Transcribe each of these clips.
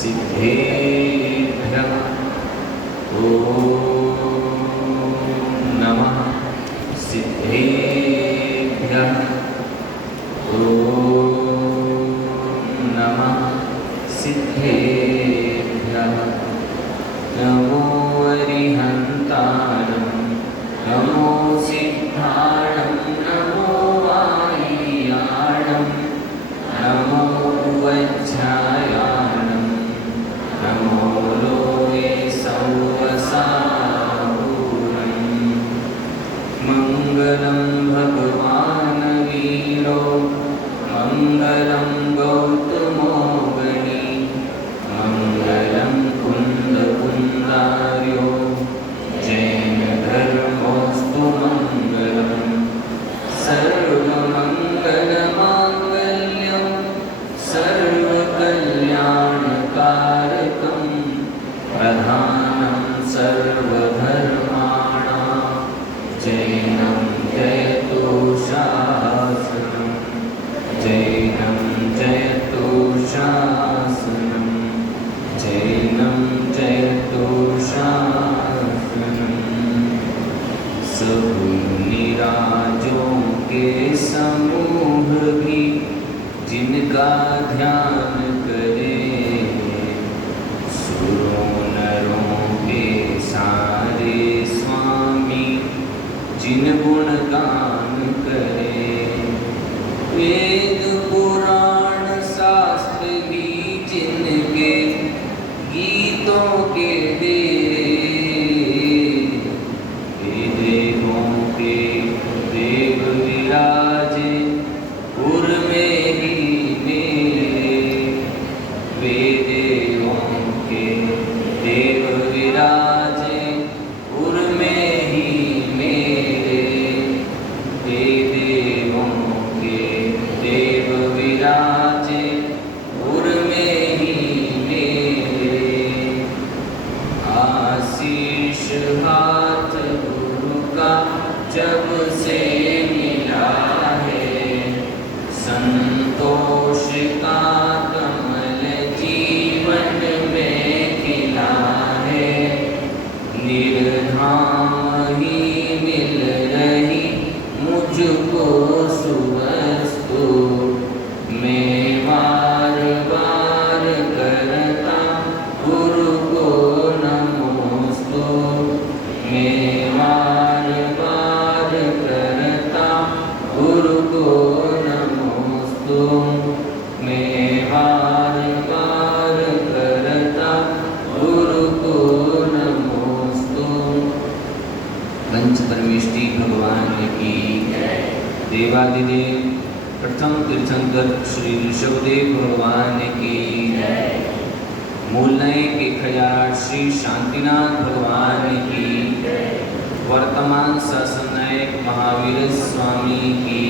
सिद्धेभ्यः ॐ नमः सिद्धेभ्यः ॐ नमः सिद्धेभ्यः नमो अरिहन्तारं नमो सिद्धाणं नमो वायुयाणं नमो वज्रायाणं नमो लोके संवसारूढं मङ्गलं भगवान् वीरो मङ्गलं गौतमो गणी मङ्गलं कुन्दकुन्दार्यो जैनधर्मोऽस्तु मङ्गलं सर्वमङ्गलमाङ्गल्यं सर्वकल्याणकारकं प्रधानं सर्वधर्माणां जैनं जयतु शासनं जैनं जयतु शासनं जैनं जयतु शासनं सब निराजों के समूह भी जिनका ध्यान करे सुरों नरों के सारे स्वामी जिन गुण गान करे वेद पुराण शास्त्र भी जिनके गीतों के डेरे देवों के देव विराजे उर में ही मेरे वे देवों के देव विराजे उर में ही मेरे वे देवों के देव विराजे उर में ही मेरे आशीष हाथ गुरु का जब से मिला है संतोष का कमल जीवन में खिला है निर्धाम ही मिल रही मुझको सुवस्तु मैं बार बार करता गुरु को नमोस्तु मैं बार बार करता गुरु को नमोस्तु मैं बार बार करता गुरु को नमोस्तु। पंच परमेष्टि भगवान की देवादिदेव प्रथम तीर्थंकर श्री ऋषभदेव भगवान की मूल नए के खजान श्री शांतिनाथ भगवान की वर्तमान शासन नायक महावीर स्वामी की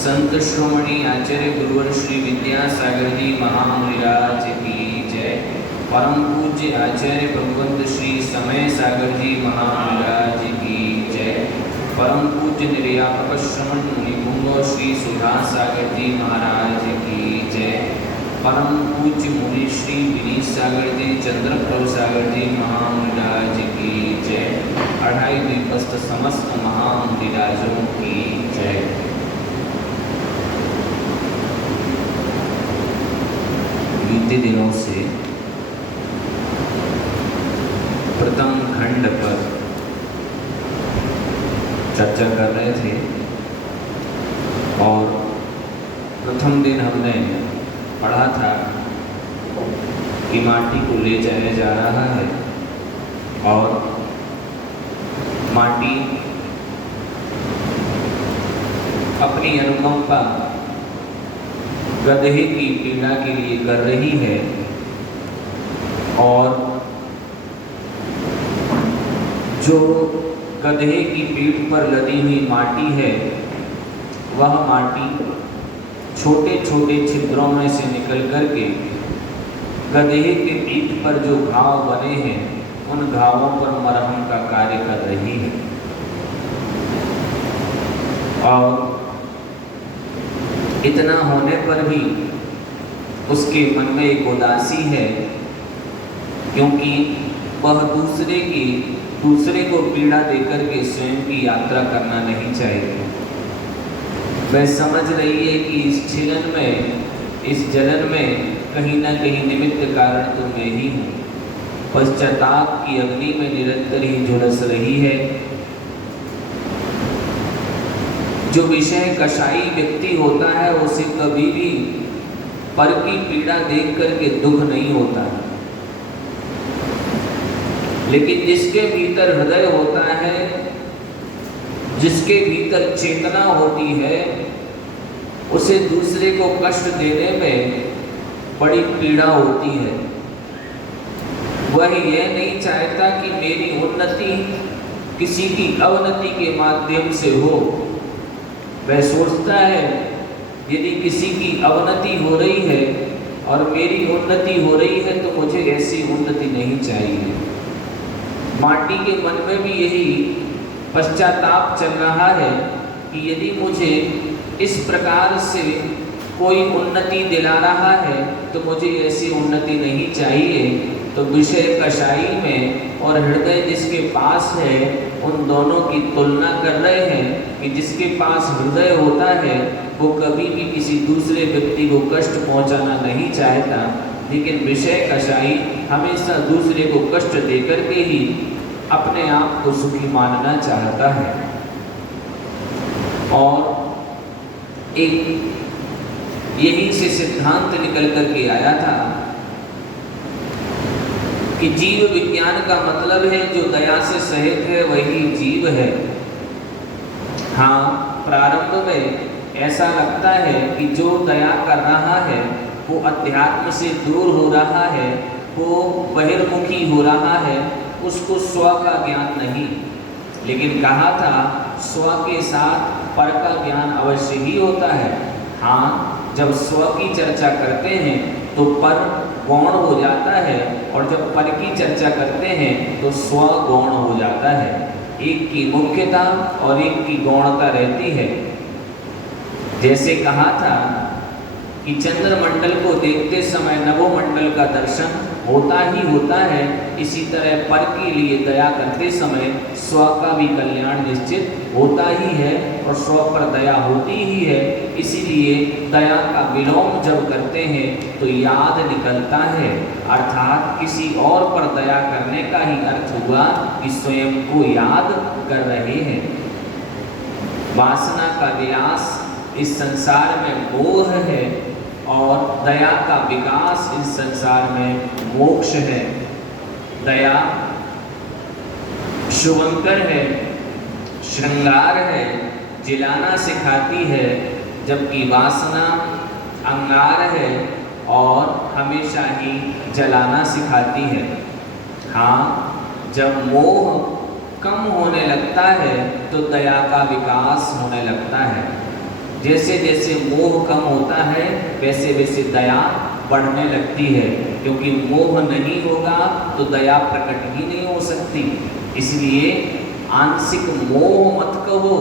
संत श्रोमणी आचार्य गुरुवर श्री विद्यासागर जी महामुनिराज की जय। परम पूज्य आचार्य भगवंत श्री समय सागर जी महामुनिराज की जय। परम पूज्य निर्यापक श्रमण मुनिपुंगो श्री सुधा सागर जी महाराज की जय। परम पूज्य मुनि श्री विनीत सागर जी चंद्रप्रभ सागर जी महामुनिराज की जय। अढ़ाई द्वीपस्थ समस्त महामुनिराजों की जय। बीते दिनों से प्रथम खंड पर चर्चा कर रहे थे और प्रथम दिन हमने पढ़ा था कि माटी को ले जाया जा रहा है और माटी अपनी अनुकंपा गधे की पीड़ा के लिए कर रही है और जो गधे की पीठ पर लदी हुई माटी है वह माटी छोटे छोटे छिद्रों में से निकल करके गधे के पीठ पर जो घाव बने हैं उन घावों पर मरहम का कार्य कर रही है। और इतना होने पर भी उसके मन में एक उदासी है, क्योंकि वह दूसरे को पीड़ा देकर के स्वयं की यात्रा करना नहीं चाहिए। वह समझ रही है कि इस छिलन में, इस जलन में कहीं ना कहीं निमित्त कारण तो मैं ही हूँ। पश्चाताप की अग्नि में निरंतर ही झुलस रही है। जो विषय कषाई व्यक्ति होता है उसे कभी भी पर की पीड़ा देख करके दुख नहीं होता, लेकिन जिसके भीतर हृदय होता है, जिसके भीतर चेतना होती है, उसे दूसरे को कष्ट देने में बड़ी पीड़ा होती है। वह यह नहीं चाहता कि मेरी उन्नति किसी की अवनति के माध्यम से हो। वह सोचता है यदि किसी की अवनति हो रही है और मेरी उन्नति हो रही है तो मुझे ऐसी उन्नति नहीं चाहिए। माटी के मन में भी यही पश्चाताप चल रहा है कि यदि मुझे इस प्रकार से कोई उन्नति दिला रहा है तो मुझे ऐसी उन्नति नहीं चाहिए। तो विषय कषाई में और हृदय जिसके पास है, उन दोनों की तुलना कर रहे हैं कि जिसके पास हृदय होता है वो कभी भी किसी दूसरे व्यक्ति को कष्ट पहुंचाना नहीं चाहता, लेकिन विषय कषाई हमेशा दूसरे को कष्ट देकर के ही अपने आप को सुखी मानना चाहता है। और एक यही से सिद्धांत निकल करके आया था कि जीव विज्ञान का मतलब है जो दया से सहित है वही जीव है। हाँ, प्रारंभ में ऐसा लगता है कि जो दया कर रहा है वो अध्यात्म से दूर हो रहा है, वो बहिर्मुखी हो रहा है, उसको स्व का ज्ञान नहीं। लेकिन कहा था स्व के साथ पर का ज्ञान अवश्य ही होता है। हाँ, जब स्व की चर्चा करते हैं तो पर गौण हो जाता है, और जब पर की चर्चा करते हैं तो स्व गौण हो जाता है। एक की मुख्यता और एक की गौणता रहती है। जैसे कहा था कि चंद्रमंडल को देखते समय नभोमंडल का दर्शन होता ही होता है, इसी तरह पर के लिए दया करते समय स्व का भी कल्याण निश्चित होता ही है और स्व पर दया होती ही है। इसीलिए दया का विलोम जब करते हैं तो याद निकलता है, अर्थात किसी और पर दया करने का ही अर्थ हुआ कि स्वयं को याद कर रहे हैं। वासना का विलास इस संसार में मोह है और दया का विकास इस संसार में मोक्ष है। दया शुभंकर है, श्रृंगार है, जिलाना सिखाती है, जबकि वासना अंगार है और हमेशा ही जलाना सिखाती है। हाँ, जब मोह कम होने लगता है तो दया का विकास होने लगता है। जैसे जैसे मोह कम होता है वैसे वैसे दया बढ़ने लगती है, क्योंकि मोह नहीं होगा तो दया प्रकट ही नहीं हो सकती। इसलिए आंशिक मोह मत कहो,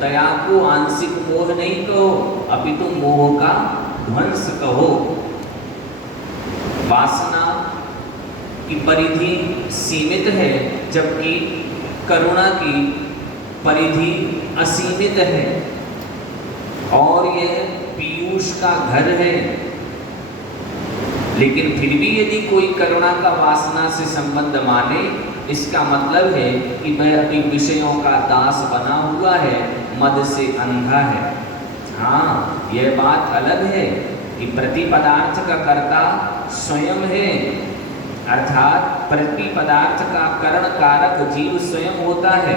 दया को आंशिक मोह नहीं कहो, अपितु मोह का ध्वंस कहो। वासना की परिधि सीमित है, जबकि करुणा की परिधि असीमित है, और यह पीयूष का घर है। लेकिन फिर भी यदि कोई करुणा का वासना से संबंध माने, इसका मतलब है कि वह अपनी विषयों का दास बना हुआ है, मद से अंधा है। हाँ, यह बात अलग है कि प्रति पदार्थ का कर्ता स्वयं है, अर्थात प्रति पदार्थ का करण कारक जीव स्वयं होता है।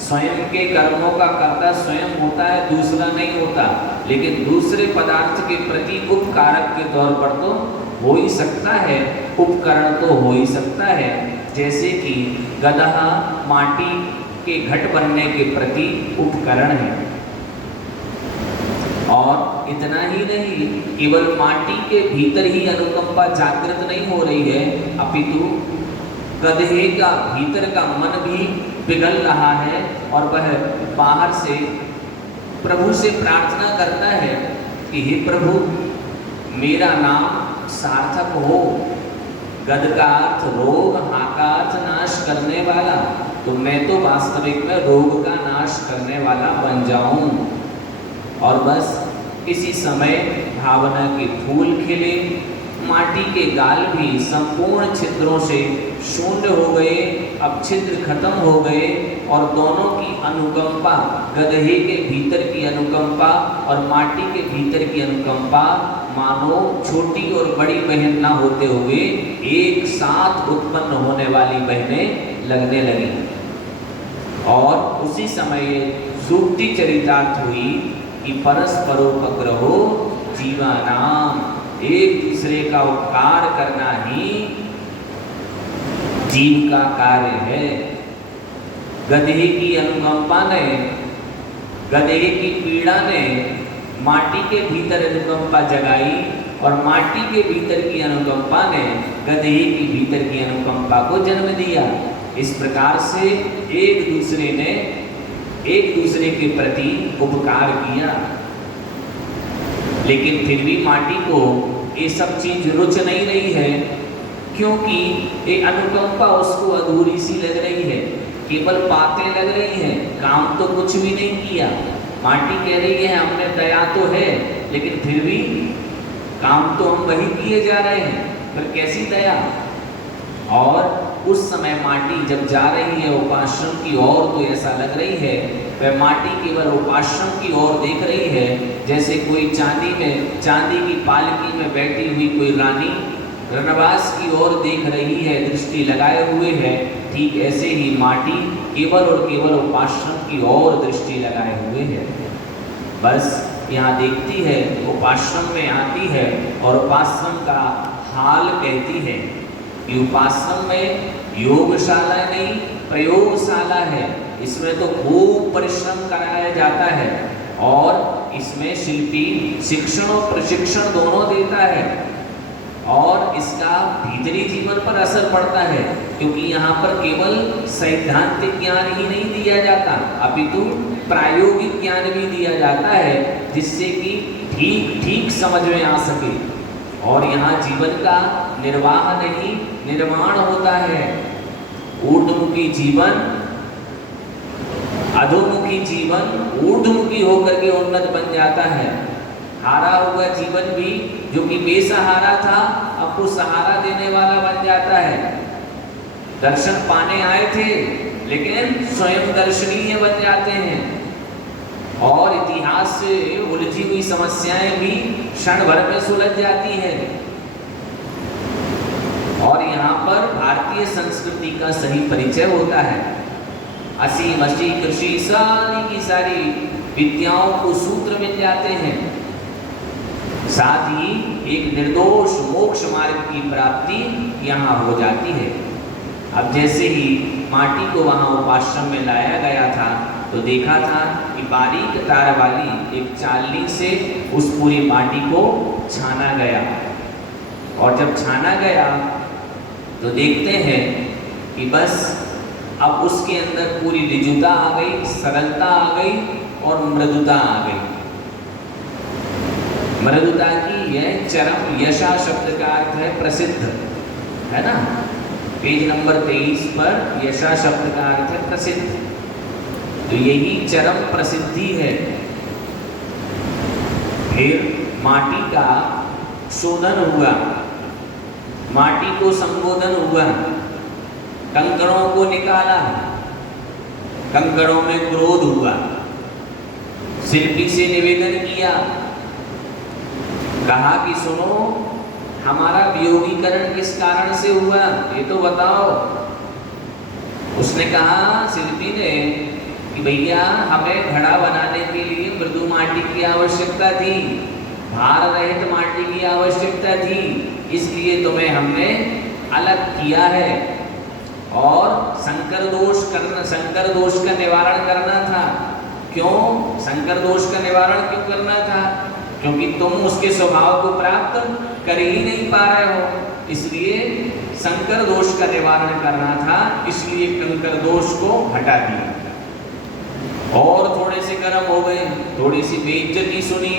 स्वयं के कर्मों का कर्ता स्वयं होता है, दूसरा नहीं होता। लेकिन दूसरे पदार्थ के प्रति उपकारक के तौर पर तो हो ही सकता है, उपकरण तो हो ही सकता है। जैसे कि गदहा माटी के घट बनने के प्रति उपकरण है। और इतना ही नहीं, केवल माटी के भीतर ही अनुकंपा जागृत नहीं हो रही है, अपितु गधे का भीतर का मन भी पिघल रहा है और वह बाहर से प्रभु से प्रार्थना करता है कि हे प्रभु, मेरा नाम सार्थक हो। गद का अर्थ रोग, हा का अर्थ नाश करने वाला, तो मैं तो वास्तविक में रोग का नाश करने वाला बन जाऊं। और बस इसी समय भावना के फूल खिले, माटी के गाल भी संपूर्ण छिद्रों से शून्य हो गए। अब छिद्र खत्म हो गए और दोनों की अनुकंपा, गधे के भीतर की अनुकंपा और माटी के भीतर की अनुकंपा, मानो छोटी और बड़ी बहन ना होते हुए एक साथ उत्पन्न होने वाली बहनें लगने लगी। और उसी समय सूक्ति चरितार्थ हुई कि परस्परोपग्रहो जीवानाम, एक दूसरे का उपकार करना ही जीव का कार्य है। गधे की अनुकंपा ने, गधे की पीड़ा ने माटी के भीतर अनुकंपा जगाई और माटी के भीतर की अनुकंपा ने गधे की भीतर की अनुकंपा को जन्म दिया। इस प्रकार से एक दूसरे ने एक दूसरे के प्रति उपकार किया। लेकिन फिर भी माटी को ये सब चीज रुच नहीं रही है, क्योंकि ये अनुकंपा उसको अधूरी सी लग रही है, केवल बातें लग रही हैं, काम तो कुछ भी नहीं किया। माटी कह रही है हमने दया तो है, लेकिन फिर भी काम तो हम वही किए जा रहे हैं, पर कैसी दया। और उस समय माटी जब जा रही है उपाश्रम की ओर, तो ऐसा लग रही है वह माटी केवल उपाश्रम की ओर देख रही है, जैसे कोई चांदी की पालकी में बैठी हुई कोई रानी रनवास की ओर देख रही है, दृष्टि लगाए हुए है। ठीक ऐसे ही माटी केवल और केवल उपाश्रम की ओर दृष्टि लगाए हुए है। बस यहाँ देखती है, उपाश्रम में आती है और उपाश्रम का हाल कहती है कि उपाश्रम में योगशाला नहीं प्रयोगशाला है। इसमें तो खूब परिश्रम कराया जाता है और इसमें शिल्पी शिक्षण और प्रशिक्षण दोनों देता है और इसका भीतरी जीवन पर असर पड़ता है, क्योंकि यहाँ पर केवल सैद्धांतिक ज्ञान ही नहीं दिया जाता, अपितु प्रायोगिक ज्ञान भी दिया जाता है, जिससे कि ठीक ठीक समझ में आ सके। और यहाँ जीवन का निर्वाह नहीं निर्माण होता है। ऊर्ध्वमुखी जीवन, अधोमुखी जीवन ऊर्ध्वमुखी होकर के उन्नत बन जाता है। हारा हुआ जीवन भी, जो कि बेसहारा था, अब वो सहारा देने वाला बन जाता है। दर्शन पाने आए थे, लेकिन स्वयं दर्शनीय बन जाते हैं और इतिहास से उलझी हुई समस्याएं भी क्षण भर में सुलझ जाती हैं। और यहाँ पर भारतीय संस्कृति का सही परिचय होता है। असी मसी कृषि सारी की सारी विद्याओं को सूत्र मिल जाते हैं, साथ ही एक निर्दोष मोक्ष मार्ग की प्राप्ति यहाँ हो जाती है। अब जैसे ही माटी को वहाँ उपाश्रम में लाया गया था, तो देखा था कि बारीक तार वाली एक चालनी से उस पूरी माटी को छाना गया। और जब छाना गया तो देखते हैं कि बस अब उसके अंदर पूरी ऋजुता आ गई, सरलता आ गई और मृदुता आ गई। मृदुता की यह चरम यशा शब्द का अर्थ है प्रसिद्ध, है ना। पेज नंबर 23 पर यशा शब्द का अर्थ है प्रसिद्ध, तो यही चरम प्रसिद्धि है। फिर माटी का शोधन हुआ, माटी को संबोधन हुआ, कंकड़ों को निकाला, कंकड़ों में क्रोध हुआ, शिल्पी से निवेदन किया, कहा कि सुनो, हमारा वियोगीकरण किस कारण से हुआ ये तो बताओ। उसने कहा, शिल्पी ने, कि भैया हमें घड़ा बनाने के लिए मृदु माटी की आवश्यकता थी, भार रहित माटी की आवश्यकता थी, इसलिए तुम्हें हमने अलग किया है। और संकर दोष का निवारण करना था। क्यों संकर दोष का निवारण क्यों करना था? क्योंकि तुम उसके स्वभाव को प्राप्त कर ही नहीं पा रहे हो, इसलिए संकर दोष का निवारण करना था, इसलिए कंकर दोष को हटा दिया। और थोड़े से गर्म हो गए, थोड़ी सी बेइज्जती सुनी,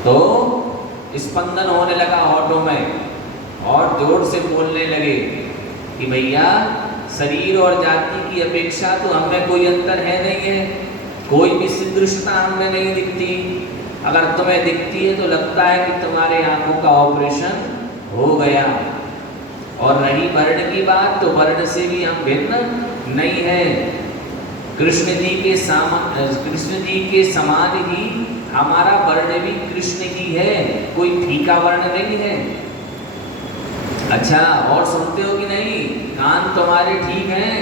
तो स्पंदन होने लगा होठों में और जोर से बोलने लगे कि भैया शरीर और जाति की अपेक्षा तो हमें कोई अंतर है नहीं है, कोई भी सदृशता हमें नहीं दिखती। अगर तुम्हें दिखती है तो लगता है कि तुम्हारे आंखों का ऑपरेशन हो गया। और रही वर्ण की बात, तो वर्ण से भी हम भिन्न नहीं है। कृष्ण जी के समान ही हमारा वर्ण भी कृष्ण ही है, कोई फीका वर्ण नहीं है। अच्छा, और सुनते हो कि नहीं? कान तुम्हारे ठीक हैं?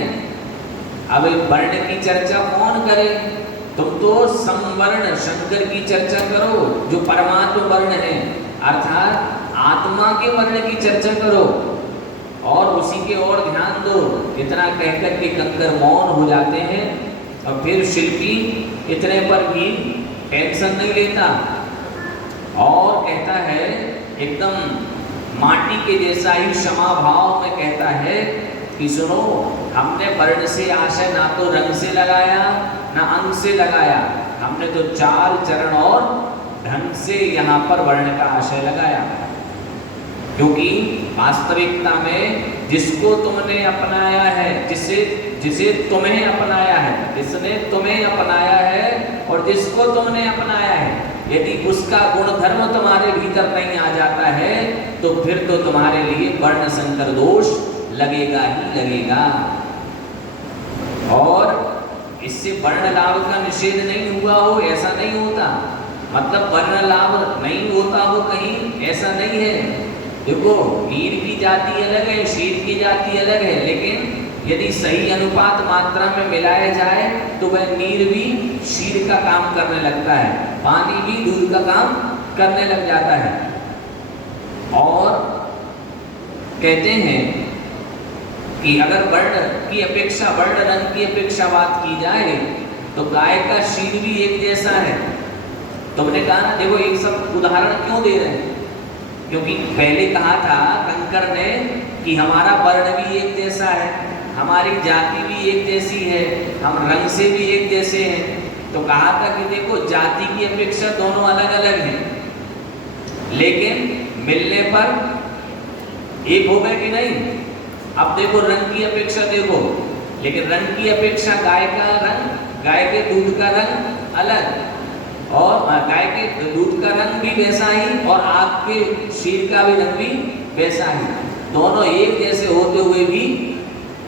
अब वर्ण की चर्चा कौन करे? तुम तो संवर्ण शंकर की चर्चा करो, जो परमात्मा वर्ण है, अर्थात आत्मा के वर्ण की चर्चा करो और उसी के ओर ध्यान दो। इतना कहकर के कंकर मौन हो जाते हैं और फिर शिल्पी इतने पर भी टेंशन नहीं लेता और कहता है एकदम माटी के जैसा ही क्षमा भाव में कहता है कि सुनो, हमने वर्ण से आशय ना तो रंग से लगाया ना अंग से लगाया, हमने तो चाल चरण और ढंग से यहाँ पर वर्ण का आशय लगाया। क्योंकि वास्तविकता में जिसको तुमने अपनाया है, जिसे तुम्हें अपनाया है, जिसने तुम्हें अपनाया है और जिसको तुमने अपनाया है, यदि उसका गुण धर्म तुम्हारे भीतर नहीं आ जाता है तो फिर तो तुम्हारे लिए वर्ण संकर दोष लगेगा ही लगेगा। और इससे वर्ण लाभ का निषेध नहीं हुआ हो, ऐसा नहीं होता। मतलब वर्ण लाभ नहीं होता हो कहीं, ऐसा नहीं है। देखो, नीर की जाति अलग है, शेर की जाति अलग है, लेकिन यदि सही अनुपात मात्रा में मिलाया जाए तो वह नीर भी शीर का काम करने लगता है, पानी भी दूध का काम करने लग जाता है। और कहते हैं कि अगर वर्ण की अपेक्षा, वर्ण रंग की अपेक्षा बात की जाए तो गाय का शीर भी एक जैसा है। तुमने कहा ना, देखो एक सब उदाहरण क्यों दे रहे हैं? क्योंकि पहले कहा था कंकर ने कि हमारा वर्ण भी एक जैसा है, हमारी जाति भी एक जैसी है, हम रंग से भी एक जैसे हैं। तो कहा था कि देखो जाति की अपेक्षा दोनों अलग अलग हैं, लेकिन मिलने पर एक हो गए कि नहीं। अब देखो रंग की अपेक्षा देखो, लेकिन रंग की अपेक्षा गाय का रंग, गाय के दूध का रंग अलग, और गाय के दूध का रंग भी वैसा ही और आग के शीर का भी रंग भी वैसा ही। दोनों एक जैसे होते हुए भी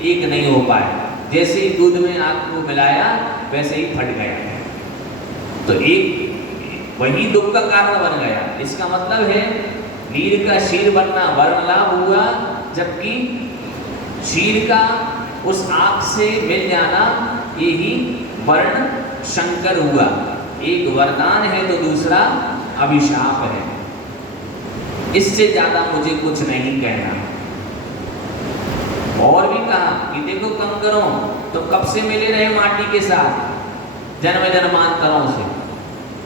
एक नहीं हो पाए। जैसे ही दूध में आग को मिलाया वैसे ही फट गया, तो एक वही दुख का कारण बन गया। इसका मतलब है नीर का शीर बनना वर्ण लाभ हुआ, जबकि शीर का उस आग से मिल जाना यही वर्ण शंकर हुआ। एक वरदान है तो दूसरा अभिशाप है। इससे ज्यादा मुझे कुछ नहीं कहना। और भी कहा कि देखो कंकरों, तो कब से मिले रहे माटी के साथ, जन्म जन्मांतरों से,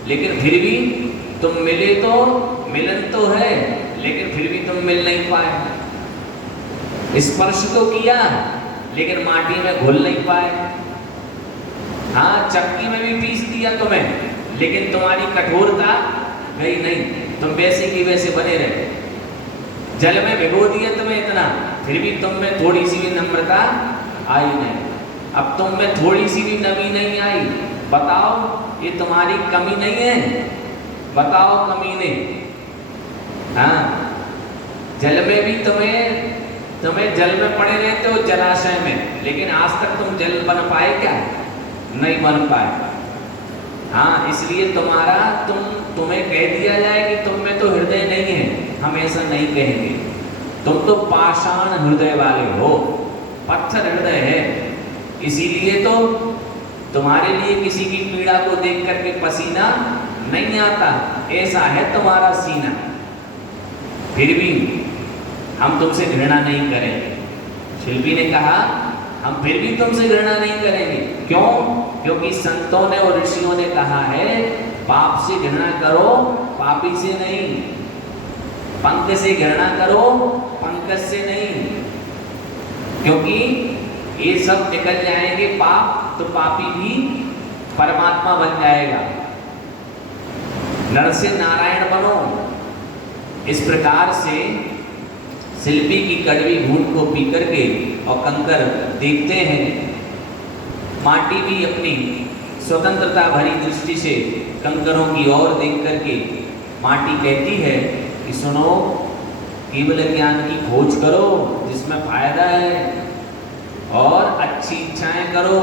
लेकिन फिर भी तुम मिले, तो मिलन तो है लेकिन फिर भी तुम मिल नहीं पाए। स्पर्श तो किया लेकिन माटी में घुल नहीं पाए। हाँ, चक्की में भी पीस दिया तुम्हें, लेकिन तुम्हारी कठोरता गई नहीं, तुम वैसे की वैसे बने रहे। जल में भिगो दिया तुम्हें इतना, फिर भी तुम में थोड़ी सी भी नम्रता आई नहीं। अब तुम में थोड़ी सी भी नमी नहीं आई। बताओ, ये तुम्हारी कमी नहीं है? बताओ कमीने। हाँ, जल में भी तुम्हें जल में पड़े रहते हो, जलाशय में, लेकिन आज तक तुम जल बन पाए क्या? नहीं बन पाए। हाँ, इसलिए तुम्हें कह दिया जाए कि तुम में तो हृदय नहीं है, हम ऐसा नहीं कहेंगे। तुम तो पाषाण हृदय वाले हो, पत्थर हृदय है। इसीलिए तो तुम्हारे लिए किसी की पीड़ा को देख करके पसीना नहीं आता, ऐसा है तुम्हारा सीना। फिर भी हम तुमसे घृणा नहीं करेंगे। शिल्पी ने कहा, हम फिर भी तुमसे घृणा नहीं करेंगे। क्यों? क्योंकि संतों ने और ऋषियों ने कहा है, पाप से घृणा करो, पापी से नहीं। पंख से घृणा करो, पंकज से नहीं। क्योंकि ये सब निकल जाएंगे पाप, तो पापी भी परमात्मा बन जाएगा। नर से नारायण बनो, इस प्रकार से शिल्पी की कड़वी घूंट को पी करके और कंकर देखते हैं। माटी भी अपनी स्वतंत्रता भरी दृष्टि से कंकरों की ओर देख करके माटी कहती है कि सुनो, केवल ज्ञान की खोज करो जिसमें फायदा है और अच्छी इच्छाएं करो,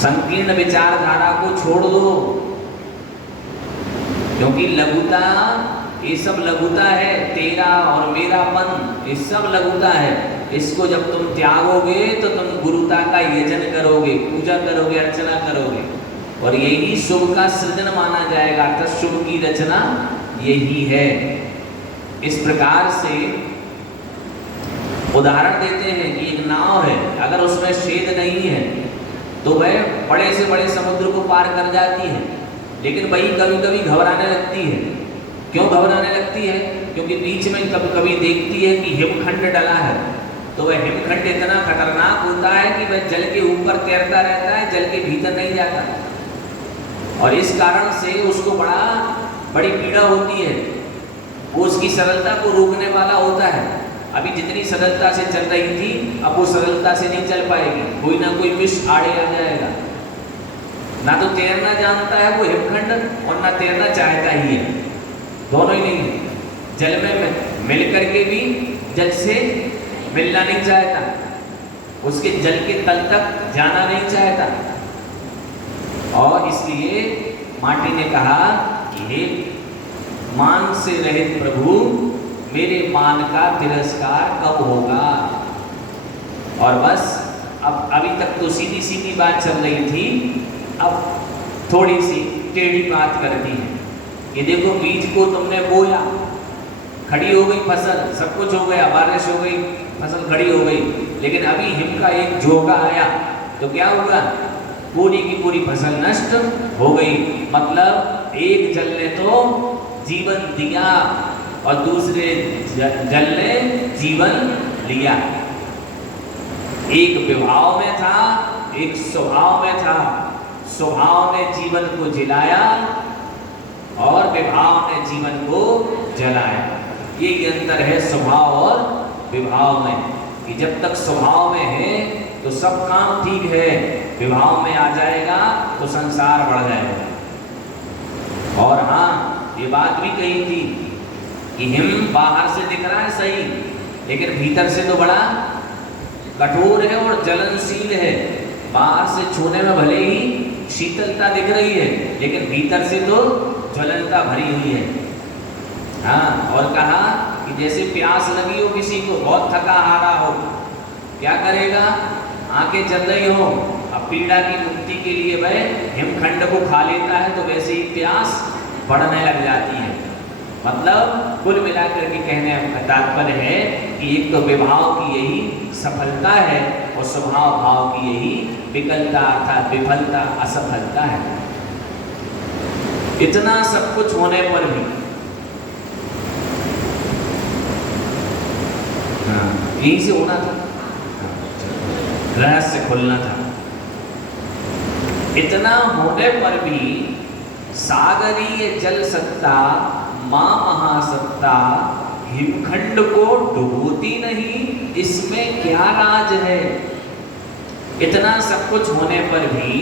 संकीर्ण विचारधारा को छोड़ दो, क्योंकि लघुता, ये सब लघुता है, तेरा और मेरापन, ये सब लघुता है। इसको जब तुम त्यागोगे तो तुम गुरुता का यजन करोगे, पूजा करोगे, अर्चना करोगे, और यही शुभ का सृजन माना जाएगा। तो शुभ की रचना यही है। इस प्रकार से उदाहरण देते हैं कि एक नाव है, अगर उसमें छेद नहीं है तो वह बड़े से बड़े समुद्र को पार कर जाती है, लेकिन वही कभी कभी घबराने लगती है। क्यों घबराने लगती है? क्योंकि बीच में कभी कभी देखती है कि हिमखंड डला है, तो वह हिमखंड इतना खतरनाक होता है कि वह जल के ऊपर तैरता रहता है, जल के भीतर नहीं जाता, और इस कारण से उसको बड़ी पीड़ा होती है। वो उसकी सरलता को रोकने वाला होता है। अभी जितनी सरलता से चल रही थी, अब वो सरलता से नहीं चल पाएगी, कोई ना कोई विष आड़े आ जाएगा। ना तो तैरना जानता है वो हिमखंड, और ना तैरना चाहता ही है, दोनों ही नहीं है। जल में मिल करके भी जल से मिलना नहीं चाहता, उसके जल के तल तक जाना नहीं चाहता। और इसलिए माटी ने कहा कि हे मान से रहित प्रभु, मेरे मान का तिरस्कार कब होगा? और बस अब अभी तक तो सीधी सीधी बात चल रही थी, अब थोड़ी सी टेढ़ी बात करती है। ये देखो, बीज को तुमने बोया, खड़ी हो गई फसल, सब कुछ हो गया, बारिश हो गई, फसल खड़ी हो गई, लेकिन अभी हिम का एक झोंका आया तो क्या हुआ? पूरी की पूरी फसल नष्ट हो गई। मतलब एक जल ने तो जीवन दिया और दूसरे जल ने जीवन लिया। एक विभाव में था, एक स्वभाव में था। स्वभाव ने जीवन को जिलाया और विभाव ने जीवन को जलाया। ये अंतर है स्वभाव और विभाव में, कि जब तक स्वभाव में है तो सब काम ठीक है, विभाव में आ जाएगा तो संसार बढ़ जाएगा। और हाँ, ये बात भी कही थी कि हिम बाहर से दिख रहा है सही, लेकिन भीतर से तो बड़ा कठोर है और जलनशील है। बाहर से छूने में भले ही शीतलता दिख रही है, लेकिन भीतर से तो ज्वलनता भरी हुई है। हाँ, और कहा कि जैसे प्यास लगी हो किसी को, बहुत थका हारा हो, क्या करेगा? आंखें जल रही हो, अब पीड़ा की मुक्ति के लिए वह हिमखंड को खा लेता है, तो वैसे ही प्यास बढ़ने लग जाती है। मतलब कुल मिलाकर के कहने का तात्पर्य है कि एक तो विभाव की यही सफलता है और स्वभाव भाव की यही विकलता अर्थात विफलता, असफलता है। इतना सब कुछ होने पर भी यहीं से होना था, रहस्य खुलना था। इतना होने पर भी सागरीय जल सत्ता, मां महासत्ता हिमखंड को डुबोती नहीं, इसमें क्या राज है? इतना सब कुछ होने पर भी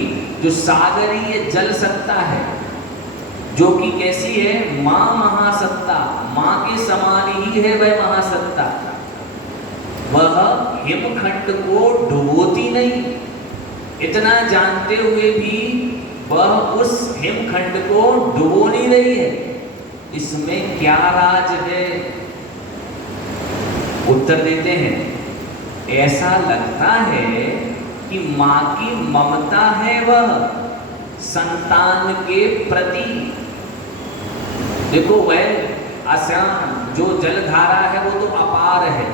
जो सागरीय जल सत्ता है, जो कि कैसी है? मां महासत्ता, मां के समान ही है वह महासत्ता, वह हिमखंड को डुबोती नहीं। इतना जानते हुए भी वह उस हिमखंड को डुबो नहीं रही है, इसमें क्या राज है? उत्तर देते हैं, ऐसा लगता है कि मां की ममता है वह संतान के प्रति। देखो, वह अशांत जो जलधारा है वो तो अपार है,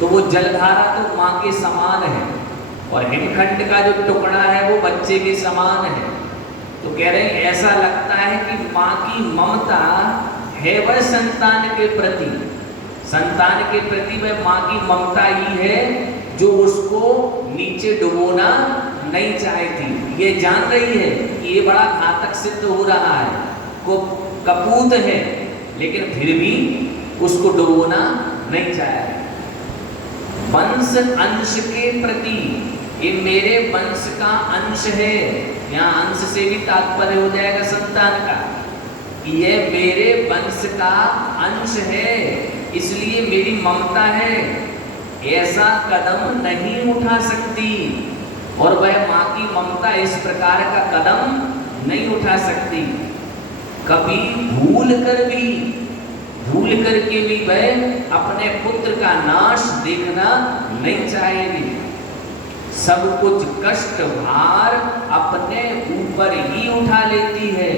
तो वो जलधारा तो मां के समान है, और हिमखंड का जो टुकड़ा है वो बच्चे के समान है। तो कह रहे हैं ऐसा लगता है कि मां की ममता है वह संतान के प्रति, संतान के प्रति वह मां की ममता ही है जो उसको नीचे डुबोना नहीं चाहती। ये जान रही है कि ये बड़ा घातक सिद्ध हो रहा है, को कपूत है, लेकिन फिर भी उसको डुबोना नहीं चाहिए। वंश अंश के प्रति, ये मेरे वंश का अंश है, यहाँ अंश से भी तात्पर्य हो जाएगा संतान का, ये मेरे वंश का अंश है, इसलिए मेरी ममता है, ऐसा कदम नहीं उठा सकती। और वह माँ की ममता इस प्रकार का कदम नहीं उठा सकती। कभी भूल करके भी वह अपने पुत्र का नाश देखना नहीं चाहेगी। सब कुछ कष्ट भार अपने ऊपर ही उठा लेती है।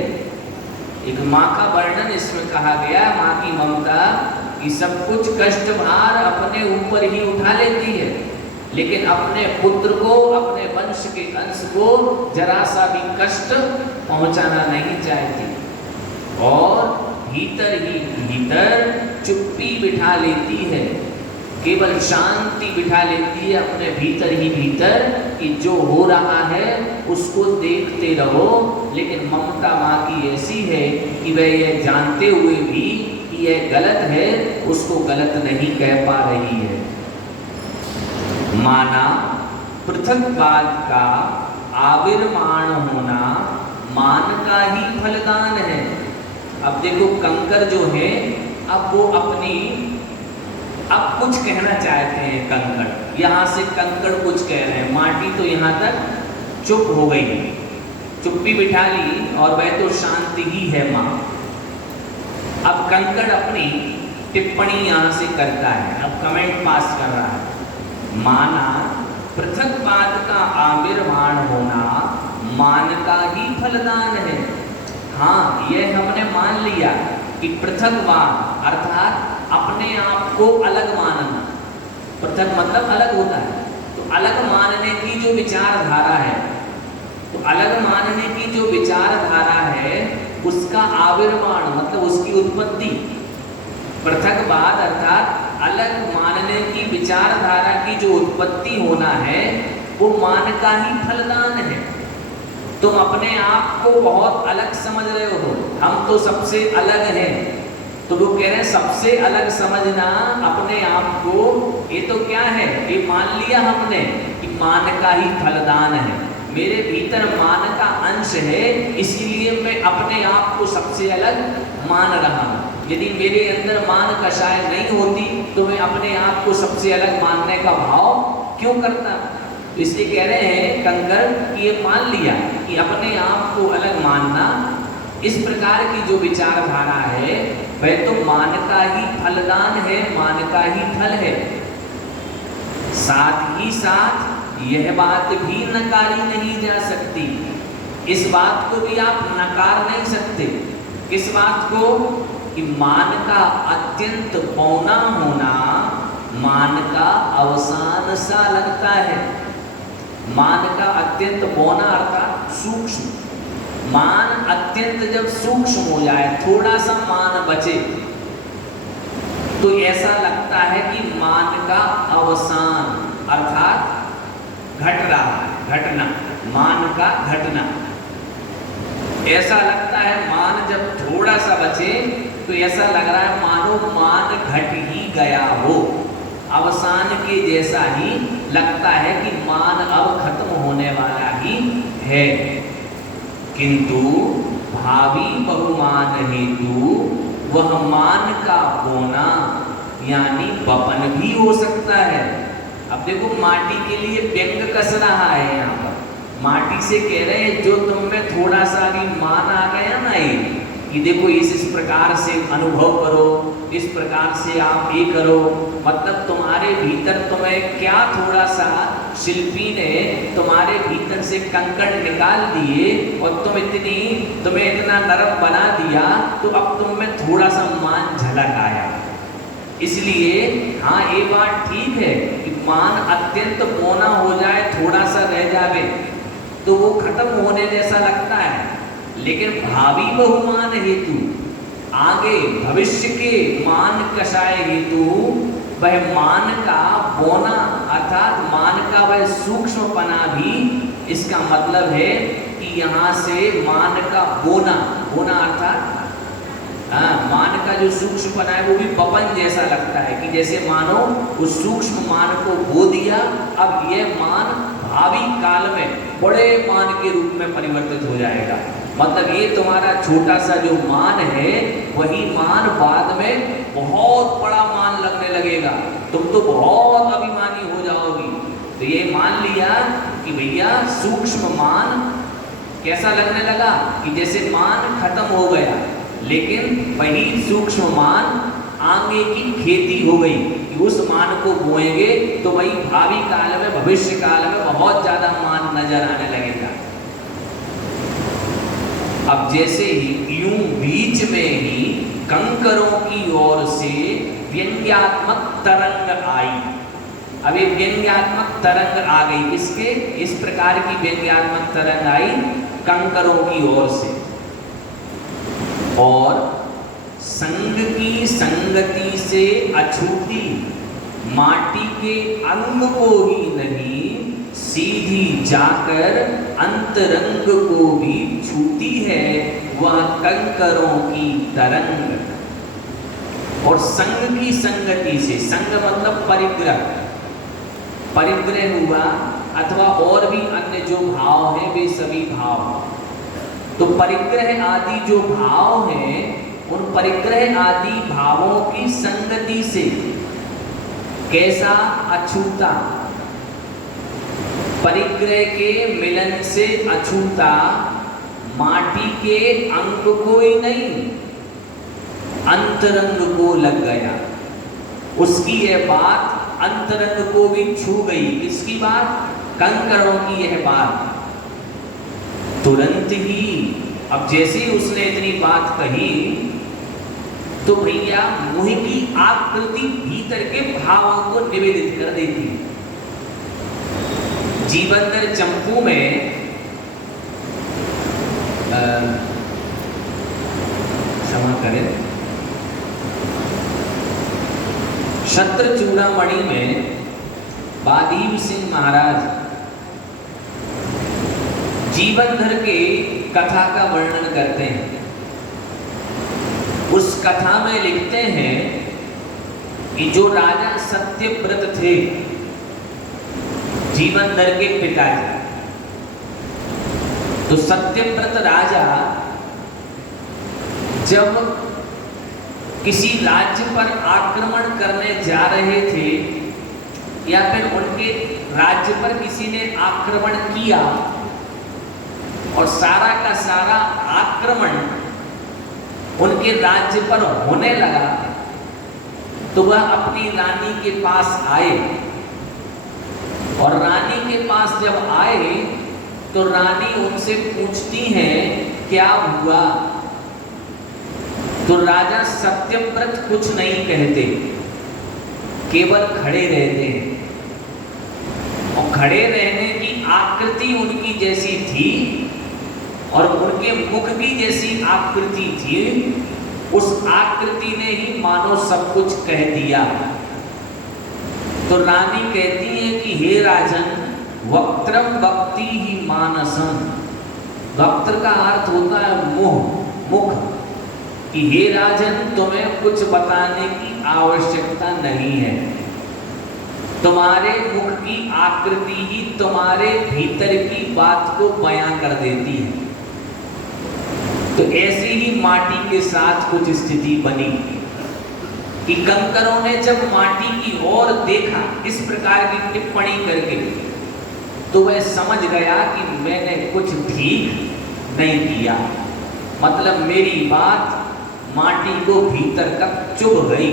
एक माँ का वर्णन इसमें कहा गया, माँ की ममता, कि सब कुछ कष्ट भार अपने ऊपर ही उठा लेती है, लेकिन अपने पुत्र को, अपने वंश के अंश को जरा सा भी कष्ट पहुंचाना नहीं चाहती। और भीतर ही भीतर चुप्पी बिठा लेती है, केवल शांति बिठा लेती है अपने भीतर ही भीतर, कि जो हो रहा है उसको देखते रहो। लेकिन ममता माँ की ऐसी है कि वह यह जानते हुए भी कि यह गलत है, उसको गलत नहीं कह पा रही है। माना पृथकवाद का आविर्माण होना मान का ही फलदान है। अब देखो कंकर जो है, अब वो अपनी अब कुछ कहना चाहते हैं कंकड़, यहाँ से कंकड़ कुछ कह रहे हैं, माटी तो यहाँ तक चुप हो गई, चुप्पी बिठा ली और वह तो शांति ही है माँ। अब कंकड़ अपनी टिप्पणी यहाँ से करता है, अब कमेंट पास कर रहा है। माना पृथकवाद का आविर्भाण होना मान का ही फलदान है। हाँ, यह हमने मान लिया कि पृथकवाद अर्थात अपने आप को अलग मानना, पृथक मतलब अलग होता है, तो अलग मानने की जो विचारधारा है, तो अलग मानने की जो विचारधारा है उसका आविर्भाण मतलब उसकी उत्पत्ति, पृथकवाद अर्थात अलग मानने की विचारधारा की जो उत्पत्ति होना है वो मान का ही फलदान है। तुम अपने आप को बहुत अलग समझ रहे हो, हम तो सबसे अलग हैं, तो वो कह रहे हैं सबसे अलग समझना अपने आप को, ये तो क्या है, ये मान लिया हमने कि मान का ही फलदान है, मेरे भीतर मान का अंश है, इसीलिए मैं अपने आप को सबसे अलग मान रहा हूँ। यदि मेरे अंदर मान कषाय नहीं होती तो मैं अपने आप को सबसे अलग मानने का भाव क्यों करता। इसलिए कह रहे हैं कंकर कि ये मान लिया कि अपने आप को अलग मानना, इस प्रकार की जो विचारधारा है वह तो मान का ही फलदान है, मान का ही फल है। साथ ही साथ यह बात भी नकारी नहीं जा सकती, इस बात को भी आप नकार नहीं सकते। किस बात को? कि मान का अत्यंत पौना होना मान का अवसान सा लगता है। मान का अत्यंत पौना अर्थात सूक्ष्म, मान अत्यंत जब सूक्ष्म हो जाए, थोड़ा सा मान बचे तो ऐसा लगता है कि मान का अवसान अर्थात घट रहा है, घटना, मान का घटना। ऐसा लगता है मान जब थोड़ा सा बचे तो ऐसा लग रहा है मानो मान घट ही गया हो, अवसान के जैसा ही लगता है कि मान अब खत्म होने वाला ही है। किंतु भावी बहुमान हेतु वह मान का होना यानी बपन भी हो सकता है। अब देखो माटी के लिए व्यंग कस रहा है, यहाँ पर माटी से कह रहे हैं जो तुम में थोड़ा सा भी मान आ गया ना, ये कि देखो इस प्रकार से अनुभव करो, इस प्रकार से आप ये करो, मतलब तुम्हारे भीतर तुम्हें क्या थोड़ा सा शिल्पी ने तुम्हारे भीतर से कंकड़ निकाल दिए और तुम्हें इतना नरम बना दिया, तो अब तुम में थोड़ा सा मान झलक आया। इसलिए हाँ, ये बात ठीक है कि मान अत्यंत पौना हो जाए, थोड़ा सा रह जावे तो वो खत्म होने जैसा लगता है, लेकिन भावी बहुमान हेतु, आगे भविष्य के मान कषाय हेतु वह मान का बोना अर्थात मान का वह सूक्ष्मपना भी, इसका मतलब है कि यहाँ से मान का बोना, बोना अर्थात हाँ, मान का जो सूक्ष्म बना है वो भी पवन जैसा लगता है कि जैसे मानो उस सूक्ष्म मान को बो दिया, अब यह मान भावी काल में बड़े मान के रूप में परिवर्तित हो जाएगा। मतलब ये तुम्हारा छोटा सा जो मान है वही मान बाद में बहुत बड़ा मान लगने लगेगा, तुम तो बहुत अभिमानी हो जाओगी। तो ये मान लिया कि भैया सूक्ष्म मान कैसा लगने लगा कि जैसे मान खत्म हो गया, लेकिन वही सूक्ष्म मान आगे की खेती हो गई कि उस मान को बोएंगे तो वही भावी काल में भविष्य काल में बहुत ज्यादा मान नजर आने लगेगा। अब जैसे ही यूं बीच में ही कंकरों की ओर से व्यंग्यात्मक तरंग आई। अब ये व्यंग्यात्मक तरंग आ गई, इसके इस प्रकार की व्यंग्यात्मक तरंग आई कंकरों की ओर से, और संग की संगति से अछूती माटी के अंग को ही नहीं सीधी जाकर अंतरंग को भी छूती है वह कंकरों की तरंग। और संग की संगति से, संग मतलब परिग्रह, परिग्रह हुआ अथवा और भी अन्य जो भाव हैं वे सभी भाव। तो परिग्रह आदि जो भाव हैं उन परिग्रह आदि भावों की संगति से कैसा अछूता, परिग्रह के मिलन से अछूता माटी के अंग को ही नहीं अंतरंग को लग गया। उसकी यह बात अंतरंग को भी छू गई। इसकी बात कंकरों की यह बात तुरंत ही, अब जैसे ही उसने इतनी बात कही तो भैया मुंह की आकृति भीतर के भावों को निवेदित कर देती। जीवंतर चंपू में क्षमा करें, शत्र चूड़ामणि में बादीव सिंह महाराज जीवनधर के कथा का वर्णन करते हैं। उस कथा में लिखते हैं कि जो राजा सत्यव्रत थे, जीवनधर के पिताजी, तो सत्यव्रत राजा जब किसी राज्य पर आक्रमण करने जा रहे थे या फिर उनके राज्य पर किसी ने आक्रमण किया और सारा का सारा आक्रमण उनके राज्य पर होने लगा, तो वह अपनी रानी के पास आए। और रानी के पास जब आए तो रानी उनसे पूछती है क्या हुआ। तो राजा सत्यव्रत कुछ नहीं कहते, केवल खड़े रहते हैं। और खड़े रहने की आकृति उनकी जैसी थी और उनके मुख की जैसी आकृति थी, उस आकृति ने ही मानो सब कुछ कह दिया। तो रानी कहती है कि हे राजन, वक्त्रम वक्ति ही मानसम। वक्त्र का अर्थ होता है मुंह, मुख, कि हे राजन तुम्हें कुछ बताने की आवश्यकता नहीं है। तुम्हारे मुख की आकृति ही तुम्हारे भीतर की बात को बयां कर देती है। तो ऐसी ही माटी के साथ कुछ स्थिति बनी कि कंकरों ने जब माटी की ओर देखा इस प्रकार की टिप्पणी करके, तो वह समझ गया कि मैंने कुछ ठीक नहीं किया। मतलब मेरी बात माटी को भीतर तक चुभ गई।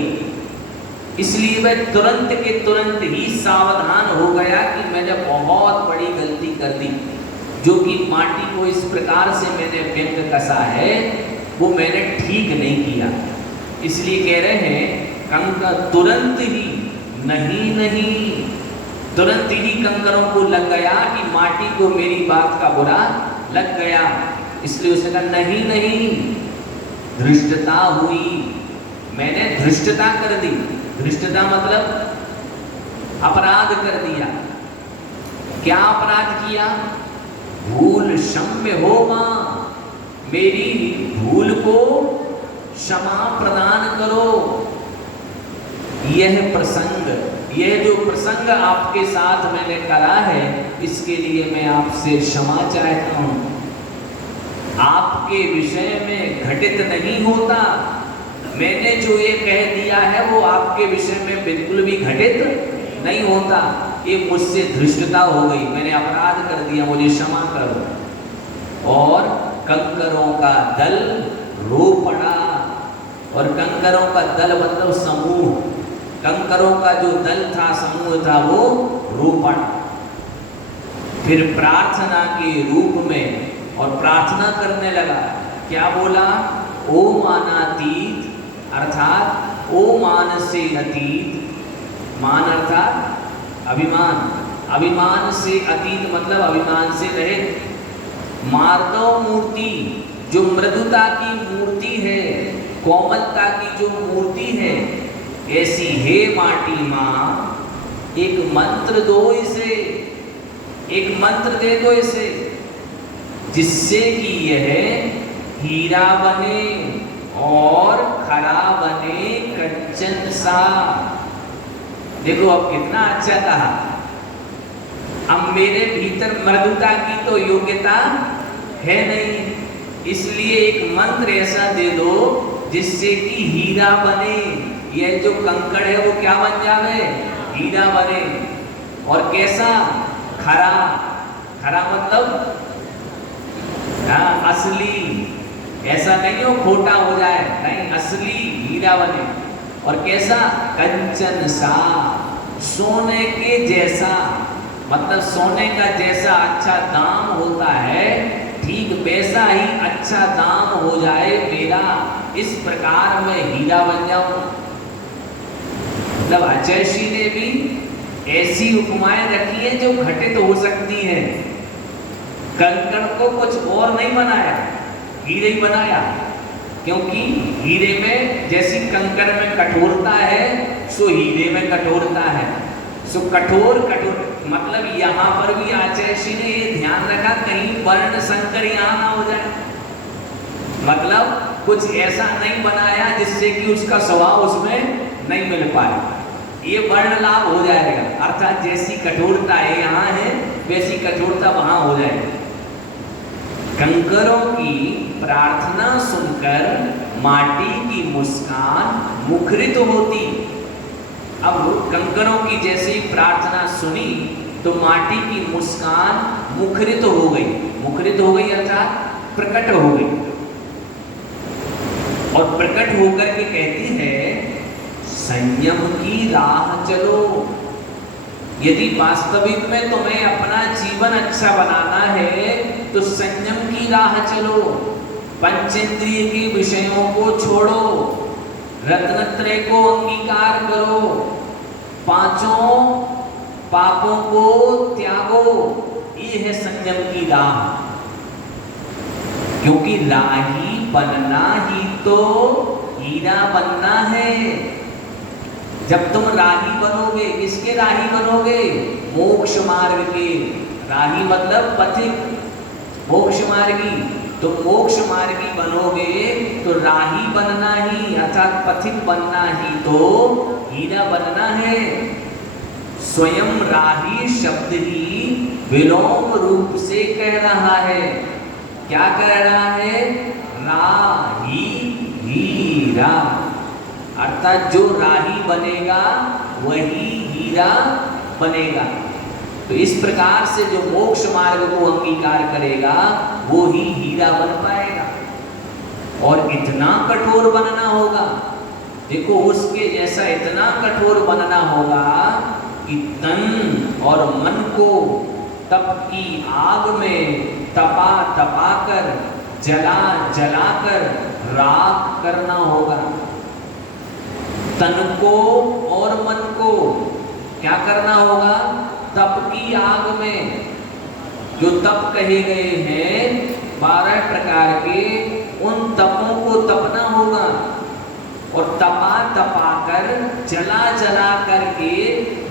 इसलिए वह तुरंत के तुरंत ही सावधान हो गया कि मैंने बहुत बड़ी गलती कर दी। जो कि माटी को इस प्रकार से मैंने व्यंग कसा है वो मैंने ठीक नहीं किया। इसलिए कह रहे हैं कंकर तुरंत ही नहीं, तुरंत ही कंकरों को लग गया कि माटी को मेरी बात का बुरा लग गया। इसलिए उसने कहा नहीं, धृष्टता हुई, मैंने धृष्टता कर दी। धृष्टता मतलब अपराध कर दिया। क्या अपराध किया? भूल क्षम्य हो मां, मेरी भूल को क्षमा प्रदान करो। यह प्रसंग, यह जो प्रसंग आपके साथ मैंने करा है, इसके लिए मैं आपसे क्षमा चाहता हूं। आपके विषय में घटित नहीं होता, मैंने जो ये कह दिया है वो आपके विषय में बिल्कुल भी घटित नहीं होता। ये मुझसे धृष्टता हो गई, मैंने अपराध कर दिया, मुझे क्षमा करो। और कंकरों का दल रो पड़ा। और कंकरों का दल मतलब समूह, कंकरों का जो दल था, समूह था, वो रो पड़ा। फिर प्रार्थना के रूप में और प्रार्थना करने लगा। क्या बोला? ओ मानातीत, अर्थात ओ मान से अतीत। मान अर्थात अभिमान, अभिमान से अतीत मतलब अभिमान से रहित। मार्दव मूर्ति, जो मृदुता की मूर्ति है, कोमलता की जो मूर्ति है, ऐसी हे माटी माँ, एक मंत्र दो इसे, एक मंत्र दे दो इसे, जिससे कि यह हीरा बने और खरा बने कंचन सा। देखो अब कितना अच्छा कहा। अब मेरे भीतर मृदुता की तो योग्यता है नहीं, इसलिए एक मंत्र ऐसा दे दो जिससे कि हीरा बने। यह जो कंकड़ है वो क्या बन जावे? हीरा बने। और कैसा? खरा। खरा मतलब असली, ऐसा नहीं हो खोटा हो जाए, नहीं, असली हीरा बने। और कैसा? कंचन सा, सोने के जैसा। मतलब सोने का जैसा अच्छा दाम होता है, ठीक वैसा ही अच्छा दाम हो जाए मेरा, इस प्रकार मैं हीरा बन जाऊं। मतलब अजयशी ने भी ऐसी उपमाएं रखी है जो घटित हो सकती है। कंकड़ को कुछ और नहीं बनाया, हीरे ही बनाया। क्योंकि हीरे में जैसी कंकड़ में कठोरता है, सो हीरे में कठोरता है। सो कठोर कठोर मतलब यहाँ पर भी आचार्य ने ये ध्यान रखा कहीं वर्ण संकर यहाँ ना हो जाए। मतलब कुछ ऐसा नहीं बनाया जिससे कि उसका स्वभाव उसमें नहीं मिल पाए, ये वर्ण लाभ हो जाएगा। अर्थात जैसी कठोरता है यहाँ है, वैसी कठोरता वहां हो जाएगी। कंकरों की प्रार्थना सुनकर माटी की मुस्कान मुखरित होती। अब कंकरों की जैसे ही प्रार्थना सुनी तो माटी की मुस्कान मुखरित हो गई। मुखरित हो गई अर्थात प्रकट हो गई। और प्रकट होकर के कहती है, संयम की राह चलो। यदि वास्तविक में तुम्हें अपना जीवन अच्छा बनाना है तो संयम की राह चलो। पंचेंद्रिय के विषयों को छोड़ो, रत्नत्रय को अंगीकार करो, पांचों पापों को त्यागो। ये है संयम की राह। क्योंकि राही बनना ही तो हीरा बनना है। जब तुम राही बनोगे, किसके राही बनोगे? मोक्ष मार्ग के। राही मतलब पथिक, मोक्ष मार्गी। तो मोक्ष मार्गी बनोगे तो राही बनना ही अर्थात पथिक बनना ही तो हीरा बनना है। स्वयं राही शब्द ही विलोम रूप से कह रहा है। क्या कह रहा है? राही हीरा, अर्थात जो राही बनेगा वही हीरा बनेगा। तो इस प्रकार से जो मोक्ष मार्ग को अंगीकार करेगा वो ही हीरा बन पाएगा। और इतना कठोर बनना होगा, देखो उसके जैसा इतना कठोर बनना होगा कि तन और मन को तप की आग में तपा तपा कर, जला जला कर राख करना होगा। तन को और मन को क्या करना होगा? तप की आग में। जो तप कहे गए हैं 12 प्रकार के, उन तपों को तपना होगा। और तपा तपा कर, जला जला करके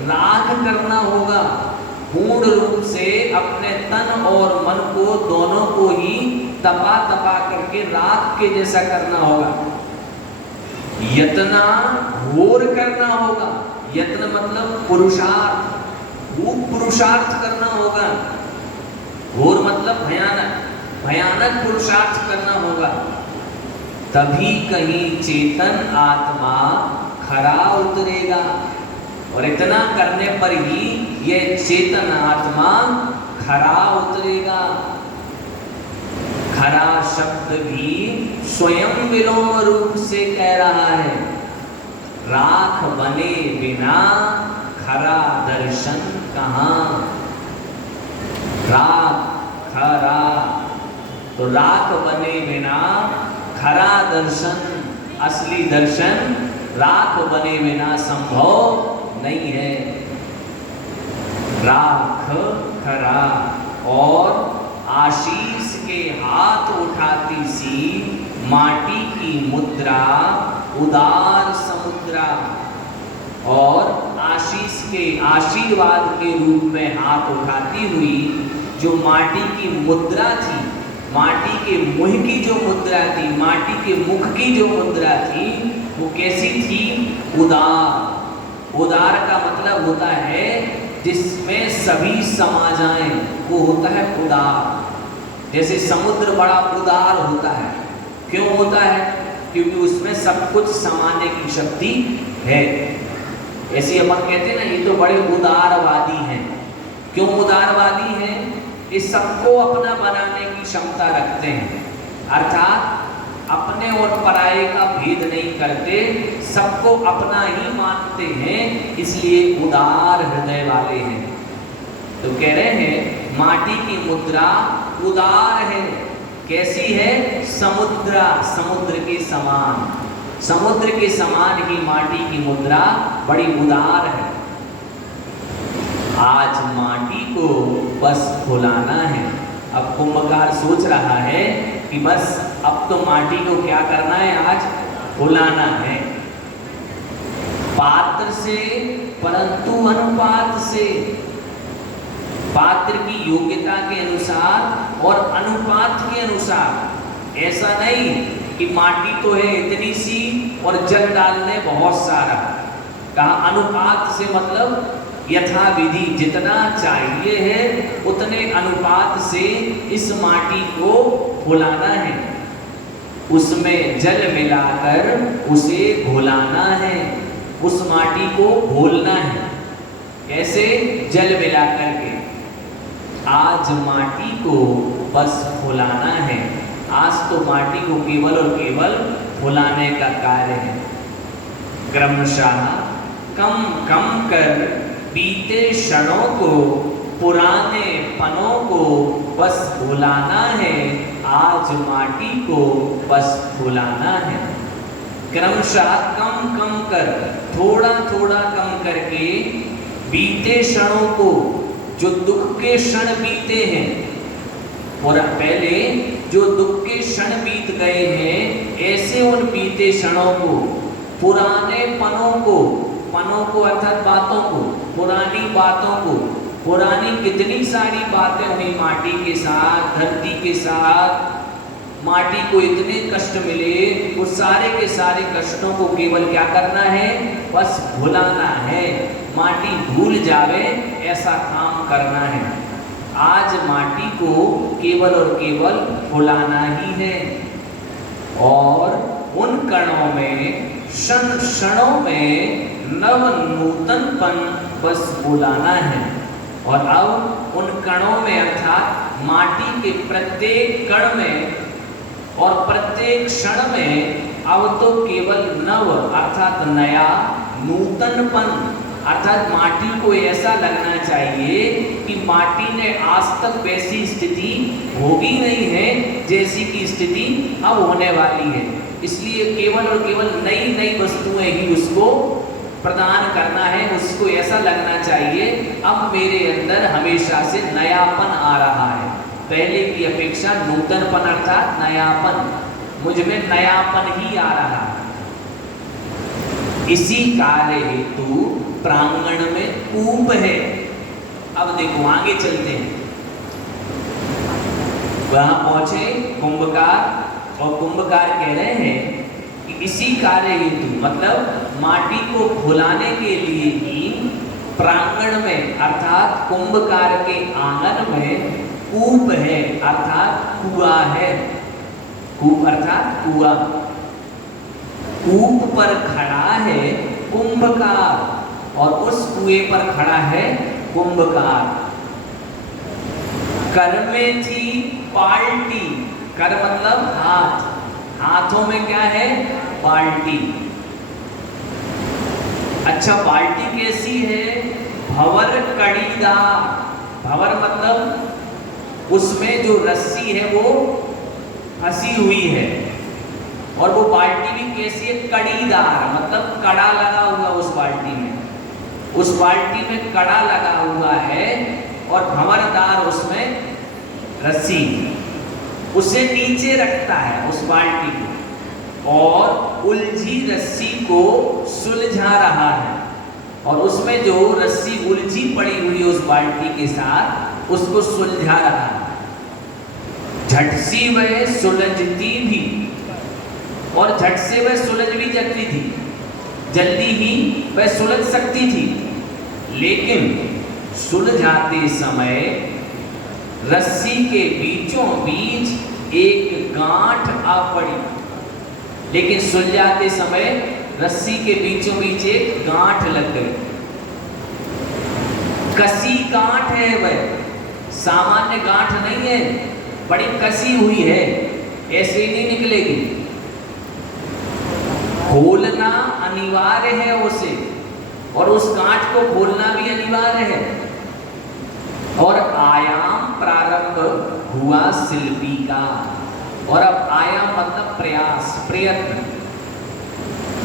राख करना होगा। पूर्ण रूप से अपने तन और मन को दोनों को ही तपा तपा करके राख के जैसा करना होगा। यतना घोर करना होगा। यत्न मतलब पुरुषार्थ, खूब पुरुषार्थ करना होगा। घोर मतलब भयानक, भयानक पुरुषार्थ करना होगा, तभी कहीं चेतन आत्मा खरा उतरेगा। और इतना करने पर ही यह चेतन आत्मा खरा उतरेगा। खरा शब्द भी स्वयं विलोम रूप से कह रहा है। राख बने बिना खरा दर्शन कहाँ। राख खरा, तो राख बने बिना खरा दर्शन, असली दर्शन राख बने बिना संभव नहीं है। राख खरा और आशीष के हाथ उठाती सी माटी की मुद्रा उदार समुद्रा, और आशीष के आशीर्वाद के रूप में हाथ उठाती हुई जो माटी की मुद्रा थी, माटी के मुंह की जो मुद्रा थी, माटी के मुख की जो मुद्रा थी, वो कैसी थी? उदार। उदार का मतलब होता है जिसमें सभी समा जाएं, वो होता है उदार। जैसे समुद्र बड़ा उदार होता है, क्यों होता है? क्योंकि उसमें सब कुछ समाने की शक्ति है। ऐसे अपन कहते हैं ना, ये तो बड़े उदारवादी हैं। क्यों उदारवादी हैं? ये सबको अपना बनाने की क्षमता रखते हैं, अर्थात अपने और पराये का भेद नहीं करते, सबको अपना ही मानते हैं, इसलिए उदार हृदय वाले हैं। तो कह रहे हैं माटी की मुद्रा उदार है। कैसी है? समुद्रा, समुद्र के समान। समुद्र के समान ही माटी की मुद्रा बड़ी उदार है। आज माटी को बस फुलाना है। अब कुंभकार सोच रहा है कि बस अब तो माटी को क्या करना है? आज फुलाना है। पात्र से, परंतु अनुपात से। पात्र की योग्यता के अनुसार और अनुपात के अनुसार। ऐसा नहीं कि माटी तो है इतनी सी और जल डालने बहुत सारा। कहा अनुपात से मतलब यथा विधि, जितना चाहिए है उतने अनुपात से इस माटी को फुलाना है। उसमें जल मिलाकर उसे घोलाना है, उस माटी को घोलना है। कैसे? जल मिलाकर के। आज माटी को बस फुलाना है। आज तो माटी को केवल और केवल फुलाने का कार्य है। क्रमशः कम कम कर बीते क्षणों को, पुराने पनों को बस भुलाना है। आज माटी को बस भुलाना है। क्रमशः कम कम कर, थोड़ा थोड़ा कम करके बीते क्षणों को, जो दुख के क्षण बीते हैं, और पहले जो दुख के क्षण बीत गए हैं, ऐसे उन बीते क्षणों को, पुराने पनों को, पनों को अर्थात बातों को, पुरानी बातों को, पुरानी कितनी सारी बातें हुई माटी के साथ, धरती के साथ, माटी को इतने कष्ट मिले, उस सारे के सारे कष्टों को केवल क्या करना है? बस भुलाना है। माटी भूल जावे ऐसा काम करना है। आज माटी को केवल और केवल भुलाना ही है, और उन कणों में, क्षण क्षणों में नव नूतनपन बस बुलाना है। और अब उन कणों में अर्थात माटी के प्रत्येक कण में और प्रत्येक क्षण में अब तो केवल नव अर्थात नया, नूतनपन अर्थात माटी को ऐसा लगना चाहिए कि माटी ने आज तक वैसी स्थिति भोगी नहीं है जैसी की स्थिति अब होने वाली है। इसलिए केवल और केवल नई नई वस्तुएं ही उसको प्रदान करना है। उसको ऐसा लगना चाहिए अब मेरे अंदर हमेशा से नयापन आ रहा है, पहले की अपेक्षा नूतनपन अर्थात नयापन, मुझ में नयापन ही आ रहा है। इसी कार्य हेतु प्रांगण में कूप है। अब देखो आगे चलते हैं। वहां पहुंचे कुंभकार, और कुंभकार कह रहे हैं कि इसी कार्य हेतु मतलब माटी को फुलाने के लिए ही प्रांगण में अर्थात कुंभकार के आंगन में कूप है अर्थात कुआं है। कूप अर्थात कुआं। कूप पर खड़ा है कुंभकार और उस कुएं पर खड़ा है कुंभकार। कर में थी बाल्टी। कर मतलब हाथ। हाथों में क्या है? बाल्टी। अच्छा, बाल्टी कैसी है? भंवर कड़ीदार। भंवर मतलब उसमें जो रस्सी है वो फंसी हुई है और वो बाल्टी भी कैसी है? कड़ीदार मतलब कड़ा लगा हुआ उस बाल्टी में। उस बाल्टी में कड़ा लगा हुआ है और भंवरदार उसमें रस्सी। उसे नीचे रखता है उस बाल्टी को और उलझी रस्सी को सुलझा रहा है और उसमें जो रस्सी उलझी पड़ी हुई उस बाल्टी के साथ उसको सुलझा रहा है। झट सी वह सुलझती भी और झट से वह सुलझ भी जाती थी। जल्दी ही वह सुलझ सकती थी, लेकिन सुलझाते समय रस्सी के बीचों बीच एक गांठ आ पड़ी। लेकिन सुलझाते समय रस्सी के बीचों बीच एक गांठ लग गई। कसी गांठ है वह, सामान्य गांठ नहीं है, बड़ी कसी हुई है, ऐसे ही नहीं निकलेगी। खोलना अनिवार्य है उसे और उस गांठ को खोलना भी अनिवार्य है। और आयाम प्रारंभ हुआ शिल्पी का। और अब आयाम मतलब प्रयास, प्रयत्न।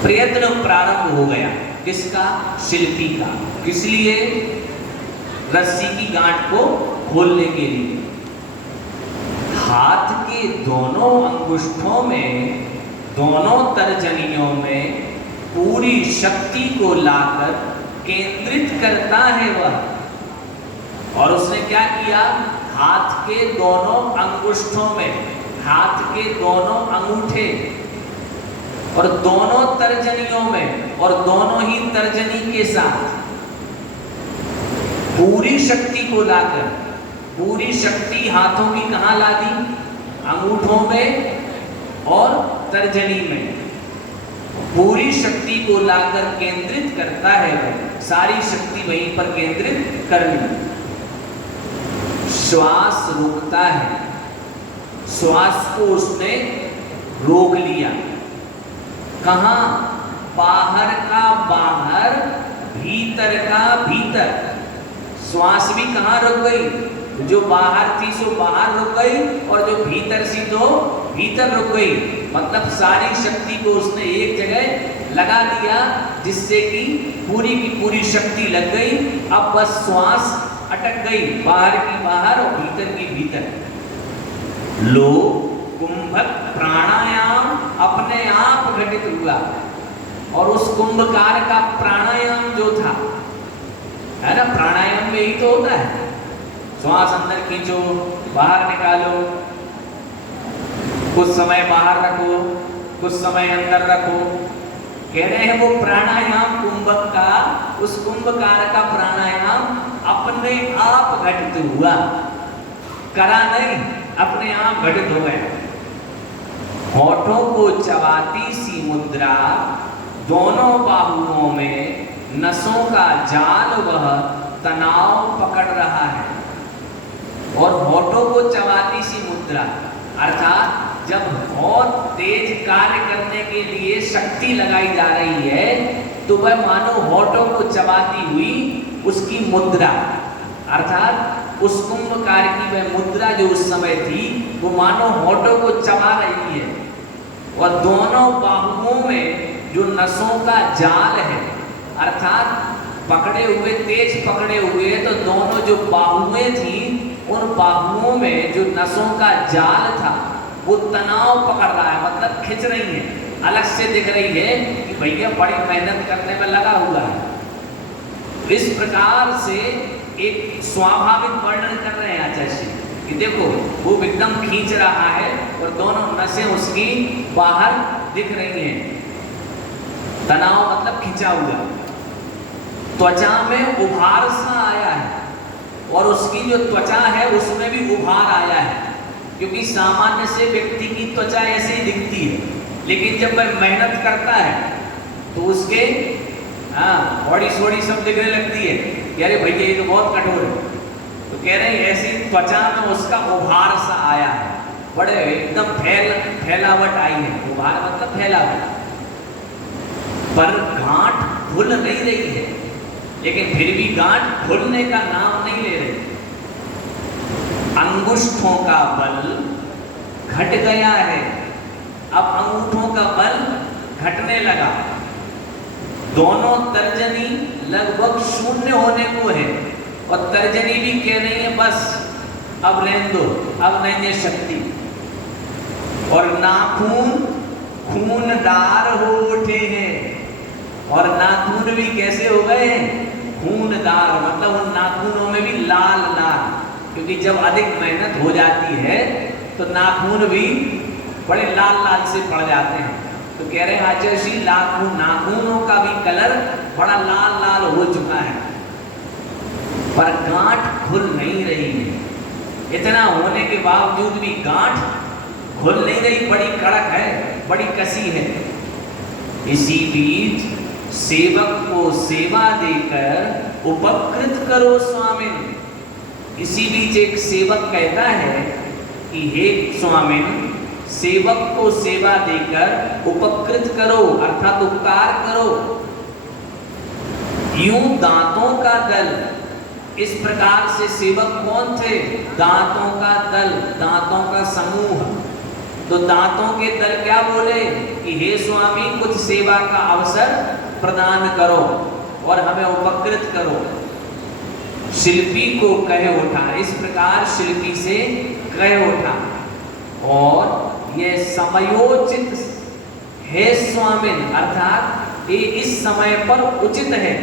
प्रयत्न प्रारंभ हो गया किसका? शिल्पी का। किस लिए? रस्सी की गांठ को खोलने के लिए। हाथ के दोनों अंगुष्ठों में, दोनों तर्जनियों में पूरी शक्ति को लाकर केंद्रित करता है वह। और उसने क्या किया? हाथ के दोनों अंगुष्ठों में, हाथ के दोनों अंगूठे और दोनों तर्जनियों में और दोनों ही तर्जनी के साथ पूरी शक्ति को लाकर, पूरी शक्ति हाथों की कहां ला दी? अंगूठों में और तर्जनी में। पूरी शक्ति को लाकर केंद्रित करता है वह, सारी शक्ति वहीं पर केंद्रित करनी। श्वास रोकता है, श्वास को उसने रोक लिया। कहां? बाहर का बाहर, भीतर का भीतर। श्वास भी कहां रुक गई? जो बाहर थी सो बाहर रुक गई और जो भीतर सी तो भीतर रुक गई। मतलब सारी शक्ति को उसने एक जगह लगा दिया जिससे कि पूरी की पूरी शक्ति लग गई। अब बस श्वास अटक गई, बाहर की बाहर और भीतर की भीतर। लो कुंभक प्राणायाम अपने आप घटित हुआ। और उस कुंभकार का प्राणायाम जो था, है ना, प्राणायाम में ही तो होता है, श्वास अंदर खींचो, बाहर निकालो, कुछ समय बाहर रखो, कुछ समय अंदर रखो। कह रहे हैं वो प्राणायाम कुंभक का, उस कुंभकार का प्राणायाम अपने आप घटित हुआ, करा नहीं, अपने आप घटित हो गया। होठों को चबाती सी मुद्रा, दोनों बाहुओं में नसों का जाल वह तनाव पकड़ रहा है। और होठों को चबाती सी मुद्रा अर्थात जब बहुत तेज कार्य करने के लिए शक्ति लगाई जा रही है तो वह मानो होठों को चबाती हुई उसकी मुद्रा, अर्थात उस कुंभकार की वह मुद्रा जो उस समय थी वो मानो होठों को चबा रही है। और दोनों बाहुओं में जो नसों का जाल है, अर्थात पकड़े हुए, तेज पकड़े हुए, तो दोनों जो बाहुएं थी उन बाहुओं में जो नसों का जाल था वो तनाव पकड़ रहा है, मतलब खिंच रही है, अलग से दिख रही है कि भैया बड़ी मेहनत करने में लगा हुआ है। इस प्रकार से एक स्वाभाविक वर्णन कर रहे हैं आचार्य श्री कि देखो वो एकदम खींच रहा है और दोनों नसें उसकी बाहर दिख रही हैं। तनाव मतलब खिंचा हुआ, त्वचा में उभार सा आया है, और उसकी जो त्वचा है उसमें भी उभार आया है, क्योंकि सामान्य से व्यक्ति की त्वचा ऐसे ही दिखती है, लेकिन जब वह मेहनत करता है तो उसके बॉडी सोडी सब दिखने लगती है कि अरे भैया ये तो बहुत कठोर है। तो कह रहे हैं ऐसी त्वचा में उसका उभार सा आया है, बड़े एकदम फैलावट आई है। उभार मतलब फैलावट, पर गांठ खुल नहीं रही है, लेकिन फिर भी गांठ खुलने का नाम नहीं ले रही। अंगुष्ठों का बल घट गया है, अब अंगूठों का बल घटने लगा, दोनों तर्जनी लगभग शून्य होने को है, और तर्जनी भी कह रही है बस अब रहने दो, अब नहीं है शक्ति। और नाखून खूनदार हो उठे हैं, और नाखून भी कैसे हो गए हैं? खूनदार, मतलब उन नाखूनों में भी लाल लाल, क्योंकि जब अधिक मेहनत हो जाती है तो नाखून भी बड़े लाल लाल से पड़ जाते हैं। तो कह रहे हैं आचार्य श्री नाखूनों का भी कलर बड़ा लाल लाल हो चुका है, पर गांठ खुल नहीं रही है। इतना होने के बावजूद भी गांठ खुल नहीं रही, बड़ी कड़क है, बड़ी कसी है। इसी बीच सेवक को सेवा देकर उपकृत करो स्वामिन। इसी बीच एक सेवक कहता है कि हे स्वामिन, सेवक को सेवा देकर उपकृत करो, अर्थात उपकार करो। यूं दांतों का दल, इस प्रकार से सेवक कौन थे? दांतों का दल, दांतों का समूह। तो दांतों के दल क्या बोले कि हे स्वामी कुछ सेवा का अवसर प्रदान करो और हमें उपकृत करो। शिल्पी को कहे उठा, इस प्रकार शिल्पी से कहे उठा, और यह समयोचित है स्वामिन, अर्थात ये इस समय पर उचित है,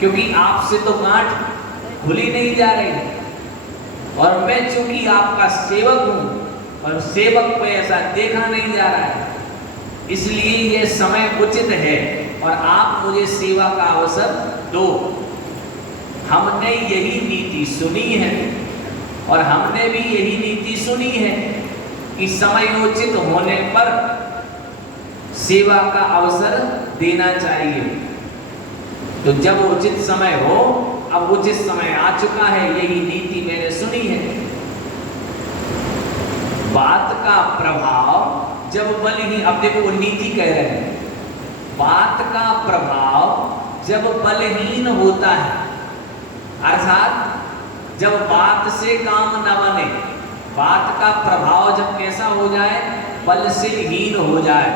क्योंकि आपसे तो गांठ खुली नहीं जा रही है, और मैं चूंकि आपका सेवक हूं और सेवक पे ऐसा देखा नहीं जा रहा है, इसलिए यह समय उचित है और आप मुझे सेवा का अवसर दो। हमने यही नीति सुनी है, और हमने भी यही नीति सुनी है कि समयोचित होने पर सेवा का अवसर देना चाहिए। तो जब उचित समय हो, अब उचित समय आ चुका है, यही नीति मैंने सुनी है। बात का प्रभाव जब बलहीन, अब देखो वो नीति कह रहे हैं, बात का प्रभाव जब बलहीन होता है, अर्थात जब बात से काम न बने, बात का प्रभाव जब कैसा हो जाए? बल से हीन हो जाए,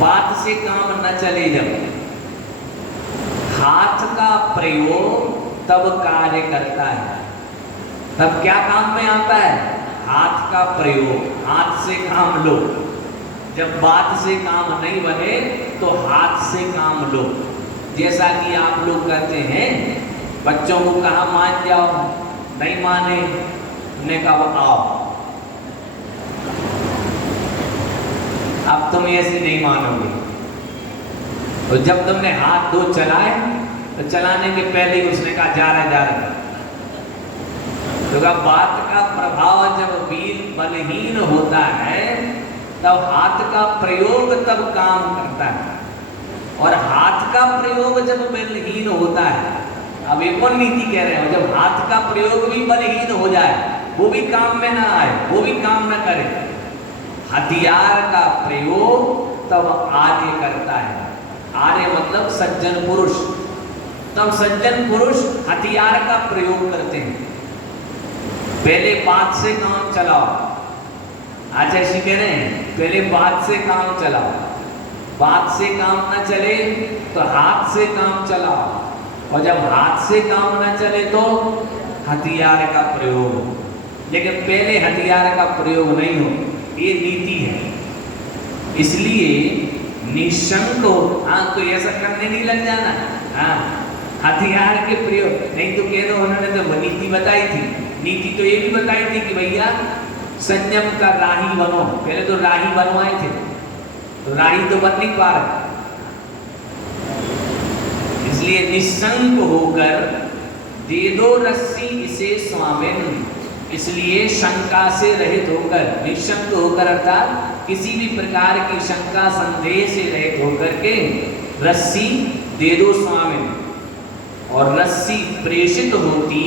बात से काम न चले, जब हाथ का प्रयोग तब कार्य करता है, तब क्या काम में आता है? हाथ का प्रयोग, हाथ से काम लो। जब बात से काम नहीं बने तो हाथ से काम लो। जैसा कि आप लोग कहते हैं, बच्चों को कहा मान जाओ, नहीं माने, ने कहा आओ, अब तुम ऐसे नहीं मानोगे। तो जब तुमने हाथ दो चलाए तो चलाने के पहले ही उसने कहा जा रहा। तो बात का प्रभाव जब बलहीन होता है तब हाथ का प्रयोग तब काम करता है, और हाथ का प्रयोग जब बलहीन होता है, अब एक और नीति कह रहे हो, जब हाथ का प्रयोग भी बलहीन हो जाए, वो भी काम में ना आए, वो भी काम ना करे, हथियार का प्रयोग तब आर्य करता है। आर्य मतलब सज्जन पुरुष, तब सज्जन पुरुष हथियार का प्रयोग करते हैं। पहले बात से काम चलाओ, आज ऐसी कह रहे हैं, पहले बात से काम चलाओ, बात से काम न चले तो हाथ से काम चलाओ, और जब हाथ से काम न चले तो हथियार का प्रयोग हो, लेकिन पहले हथियार का प्रयोग नहीं हो, ये नीति है। इसलिए निशंक हो, हाँ तो ऐसा करने नहीं लग जाना, हाँ हथियार के प्रयोग नहीं तो कह दो, उन्होंने तो नीति बताई थी, नीति तो ये भी बताई थी कि भैया संयम का राही बनो, पहले तो राही बनवाए थे, तो राही तो बन नहीं पा रहा। इसलिए निसंग होकर दे दो रस्सी इसे स्वामिन। इसलिए शंका से रहित होकर, निशंक होकर अर्थात किसी भी प्रकार की शंका संदेह से रहित होकर के रस्सी दे दो स्वामिन। और रस्सी प्रेषित होती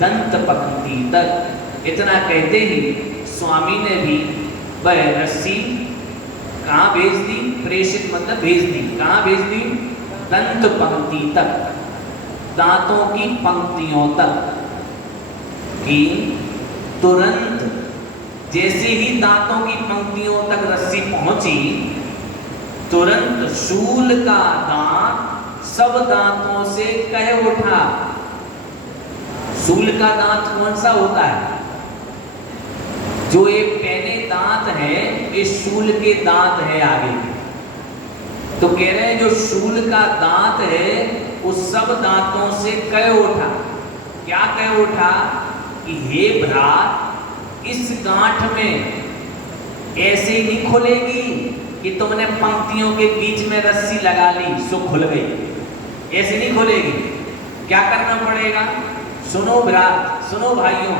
दंत पंक्ति तक। इतना कहते ही स्वामी ने भी वह रस्सी कहाँ भेज दी? प्रेषित मतलब भेज दी। कहाँ भेज दी? दंत पंक्ति तक, दांतों की पंक्तियों तक। कि तुरंत जैसे ही दांतों की पंक्तियों तक रस्सी पहुंची, तुरंत शूल का दांत सब दांतों से कह उठा। शूल का दांत कौन सा होता है? जो ये पैने दांत है, ये शूल के दांत है आगे। तो कह रहे हैं जो शूल का दांत है उस सब दांतों से कह उठा। क्या कह उठा? कि हे भ्रात, इस गांठ में ऐसे ही नहीं खुलेगी कि तुमने पंक्तियों के बीच में रस्सी लगा ली सो खुल गई। ऐसे नहीं खुलेगी। क्या करना पड़ेगा? सुनो भ्रात, सुनो भाइयों,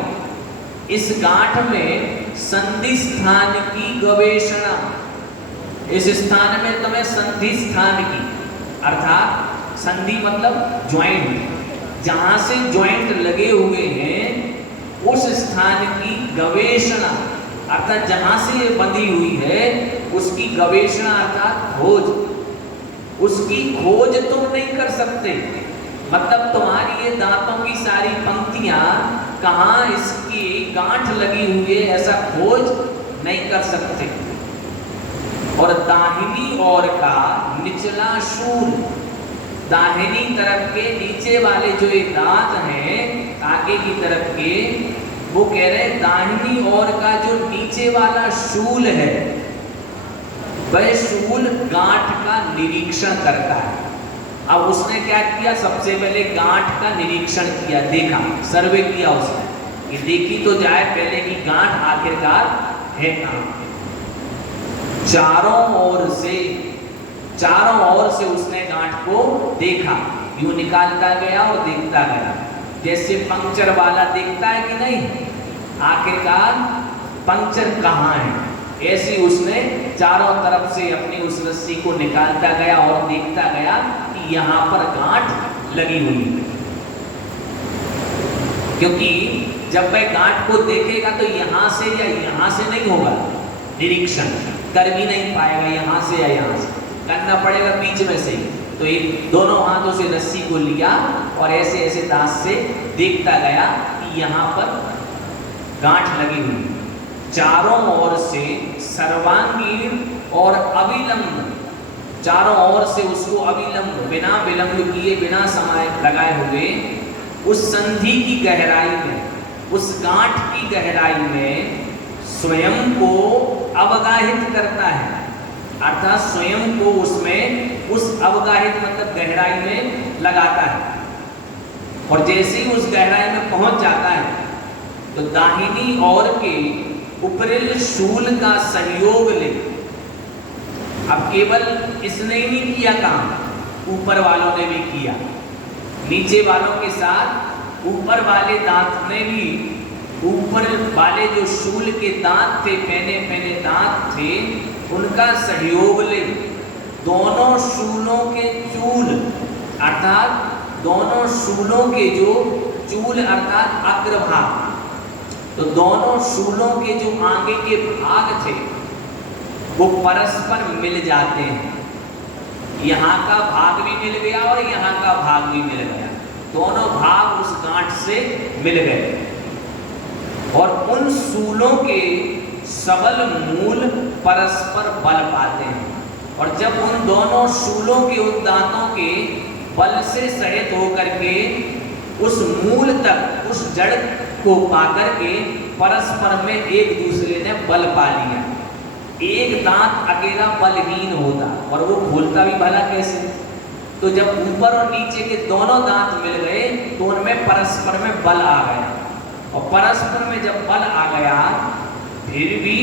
इस गांठ में संधि स्थान की गवेषणा। इस स्थान में तुम्हें संधि स्थान की, अर्थात संधि मतलब ज्वाइंट, जहां से ज्वाइंट लगे हुए हैं उस स्थान की गवेषणा, अर्थात जहां से ये बंधी हुई है उसकी गवेषणा अर्थात खोज। उसकी खोज तुम नहीं कर सकते। मतलब तुम्हारी ये दांतों की सारी पंक्तियां कहाँ इसकी गांठ लगी हुई है ऐसा खोज नहीं कर सकते। और दाहिनी ओर का निचला शूल, दाहिनी तरफ के नीचे वाले जो ये दांत हैं आगे की तरफ के, वो कह रहे हैं दाहिनी ओर का जो नीचे वाला शूल है वह शूल गांठ का निरीक्षण करता है। अब उसने क्या किया? सबसे पहले गांठ का निरीक्षण किया, देखा, सर्वे किया उसने कि देखी तो जाए पहले की गांठ आखिरकार है कहां। चारों ओर से उसने गांठ को देखा, यूं निकालता गया और देखता गया, जैसे पंक्चर वाला देखता है कि नहीं, आखिरकार पंक्चर कहाँ है, ऐसी उसने चारों तरफ से अपनी उस रस्सी को निकालता गया और देखता गया कि यहाँ पर गांठ लगी हुई है। क्योंकि जब वह गांठ को देखेगा तो यहाँ से या यहाँ से नहीं होगा निरीक्षण, कर भी नहीं पाएगा यहाँ से या यहाँ से, करना पड़ेगा बीच में से। तो एक दोनों हाथों से रस्सी को लिया और ऐसे ऐसे दांत से देखता गया कि यहाँ पर गांठ लगी हुई। चारों ओर से सर्वांगीण और अविलंब, चारों ओर से उसको अविलंब, बिना विलंब किए, बिना समय लगाए हुए उस संधि की गहराई में, उस गांठ की गहराई में स्वयं को अवगाहित करता है, अर्थात स्वयं को उसमें उस अवगाहित मतलब गहराई में लगाता है। और जैसे ही उस गहराई में पहुंच जाता है तो दाहिनी ओर के उपरिल शूल का सहयोग ले। अब केवल इसने ही नहीं किया काम, ऊपर वालों ने भी किया, नीचे वालों के साथ ऊपर वाले दांत ने भी, ऊपर वाले जो शूल के दांत थे, पहने दांत थे, उनका सहयोग ले। दोनों शूलों के चूल अर्थात दोनों शूलों के जो चूल अर्थात अग्रभाग, तो दोनों शूलों के जो आगे के भाग थे वो परस्पर मिल जाते हैं। यहाँ का भाग भी मिल गया और यहाँ का भाग भी मिल गया, दोनों भाग उस गांठ से मिल गए। और उन शूलों के सबल मूल परस्पर बल पाते हैं। और जब उन दोनों शूलों के, उन दांतों के बल से सहित होकर के उस मूल तक, उस जड़ को पाकर के परस्पर में एक दूसरे ने बल पा लिया। एक दांत अकेला बलहीन होता और वो खोलता भी भला कैसे? तो जब ऊपर और नीचे के दोनों दांत मिल गए तो उनमें परस्पर में बल आ गया। और परस्पर में जब बल आ गया, फिर भी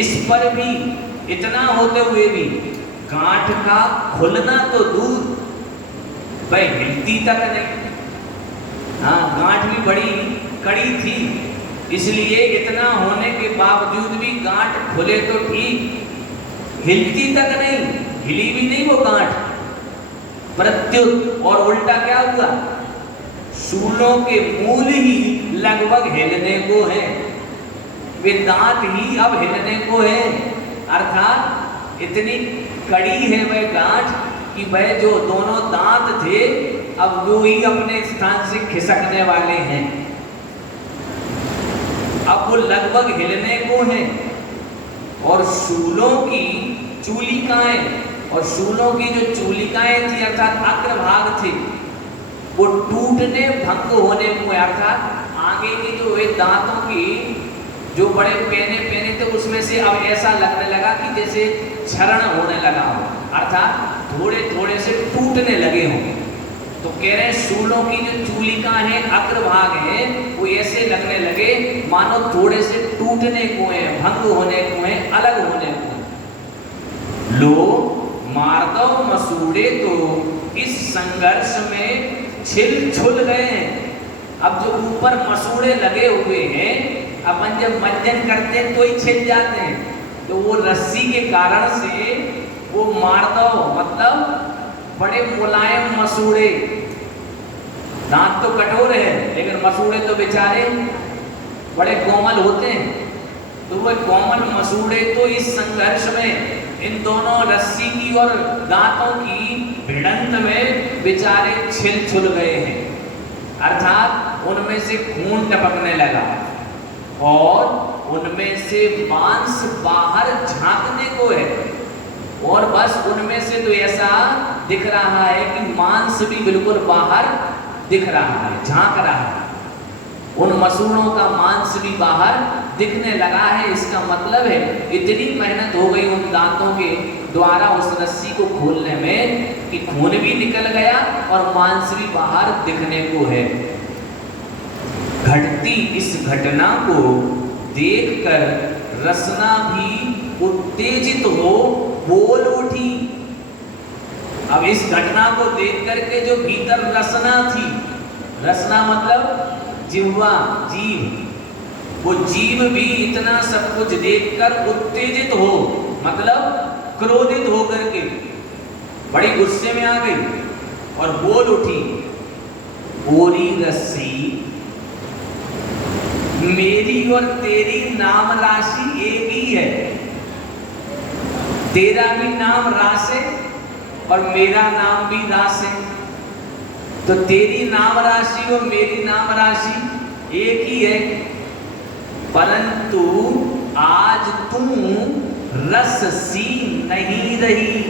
इस पर भी इतना होते हुए भी गांठ का खुलना तो दूर, भाई हिलती तक नहीं। हाँ, गांठ भी बड़ी कड़ी थी, इसलिए इतना होने के बावजूद भी गांठ खुले तो ठीक, हिलती तक नहीं, हिली भी नहीं वो गांठ। प्रत्युत और उल्टा क्या हुआ, शूलों के मूल ही लगभग हिलने को है, वे दांत ही अब हिलने को है। अर्थात इतनी कड़ी है वह गांठ कि वह जो दोनों दांत थे अब वो ही अपने स्थान से खिसकने वाले हैं, अब वो लगभग हिलने को है। और शूलों की चूलिकाएं, और शूलों की जो चूलिकाएं थी अर्थात अग्रभाग थे, वो टूटने भंग होने को, अर्थात आगे के जो वे दांतों की जो बड़े पेने पेने थे उसमें से अब ऐसा लगने लगा कि जैसे क्षरण होने लगा हो, अर्थात थोड़े थोड़े से टूटने लगे हों। तो कह रहे हैं शूलों की जो चूलिका है, अग्रभाग है, वो ऐसे लगने लगे मानो थोड़े से टूटने को है, भंग होने को है, अलग होने को है। लो मार्दव मसूड़े तो इस संघर्ष में छिल छुल गए हैं। अब जो ऊपर मसूड़े लगे हुए हैं, अपन जब मंजन करते हैं तो ही छिल जाते हैं, तो वो रस्सी के कारण से वो मार्दव मतलब बड़े मुलायम मसूड़े, दांत तो कठोर है लेकिन मसूड़े तो बेचारे बड़े कोमल होते हैं, तो वो कोमल मसूड़े तो इस संघर्ष में इन दोनों रस्सी की और दांतों की भिड़ंत में बेचारे छिल छुल गए हैं, अर्थात उनमें से खून टपकने लगा और उनमें से मांस बाहर झांकने को है, और बस उनमें से तो ऐसा दिख रहा है कि मांस भी बिल्कुल बाहर दिख रहा है, झांक रहा है, उन मसूड़ों का मांस भी बाहर दिखने लगा है। इसका मतलब है इतनी मेहनत हो गई उन दांतों के द्वारा उस रस्सी को खोलने में कि खून भी निकल गया और मांस भी बाहर दिखने को है। घटती इस घटना को देखकर रसना भी उत्तेजित हो बोल उठी। अब इस घटना को देख करके जो भीतर रसना थी, रसना मतलब जिह्वा, जीभ, वो जीभ भी इतना सब कुछ देखकर उत्तेजित हो, मतलब क्रोधित होकर के बड़ी गुस्से में आ गई और बोल उठी, ओरी रस्सी, मेरी और तेरी नाम राशि एक ही है, तेरा भी नाम रास है और मेरा नाम भी रास है, तो तेरी नाम राशि और मेरी नाम राशि एक ही है, परंतु आज तुम रस सी नहीं रही,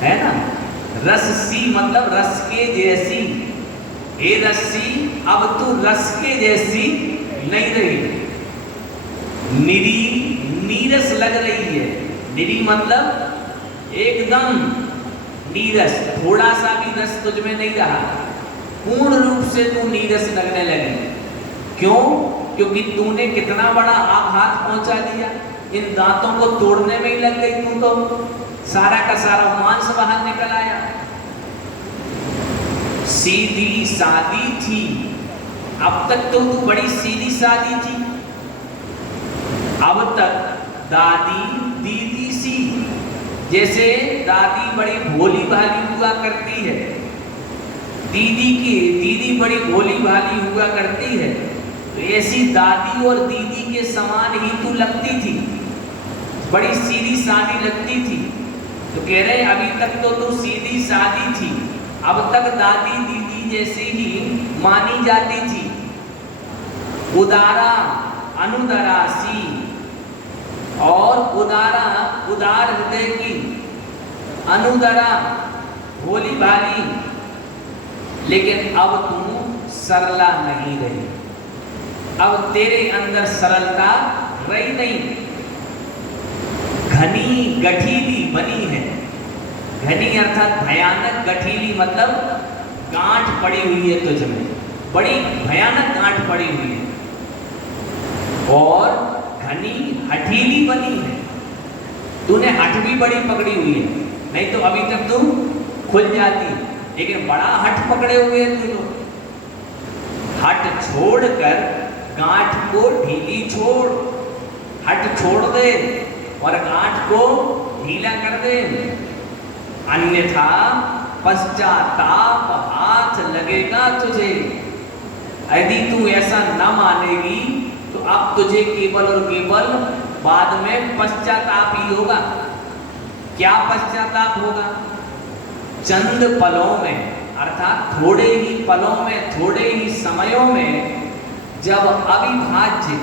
है ना, रस सी मतलब रस के जैसी, हे रस्सी अब तू रस के जैसी नहीं रही, निरी नीरस लग रही है, निरी मतलब एकदम नीरस, थोड़ा सा भी रस तुझ में नहीं रहा, पूर्ण रूप से तू नीरस लगने लगी। क्यों? क्योंकि तूने कितना बड़ा आघात पहुंचा दिया, इन दांतों को तोड़ने में ही लग गई तू, तो सारा का सारा मांस बाहर निकल आया। सीधी सादी थी, अब तक तो तू बड़ी सीधी सादी थी, अब तक दादी दीदी सी, जैसे दादी बड़ी भोली भाली हुआ करती है, दीदी बड़ी भोली भाली हुआ करती है, तो ऐसी दादी और दीदी के समान ही तू लगती थी, बड़ी सीधी सादी लगती थी। तो कह रहे अभी तक तो तू सीधी सादी थी, अब तक दादी दीदी जैसी ही मानी जाती थी। उदारा अनुदरा सी, और उदार हृदय की, अनुदरा भोली भाली, लेकिन अब तुम सरला नहीं रही, अब तेरे अंदर सरलता रही नहीं, घनी गठीली बनी है, घनी अर्थात भयानक, गठीली मतलब गांठ पड़ी हुई है तुझ में, बड़ी भयानक गांठ पड़ी हुई है, और घनी हठीली बनी है, तूने हठ भी बड़ी पकड़ी हुई है, नहीं तो अभी तक तू खुल जाती, लेकिन बड़ा हठ पकड़े हुए हैं तू। तो हठ छोड़कर गांठ को ढीली छोड़, हठ छोड़ दे और गांठ को ढीला कर दे, अन्यथा पश्चाताप हाथ लगेगा तुझे। यदि तू ऐसा न मानेगी तो अब तुझे केवल और केवल बाद में पश्चाताप ही होगा। क्या पश्चाताप होगा? चंद पलों में, अर्थात थोड़े ही पलों में, थोड़े ही समयों में, जब अविभाज्य,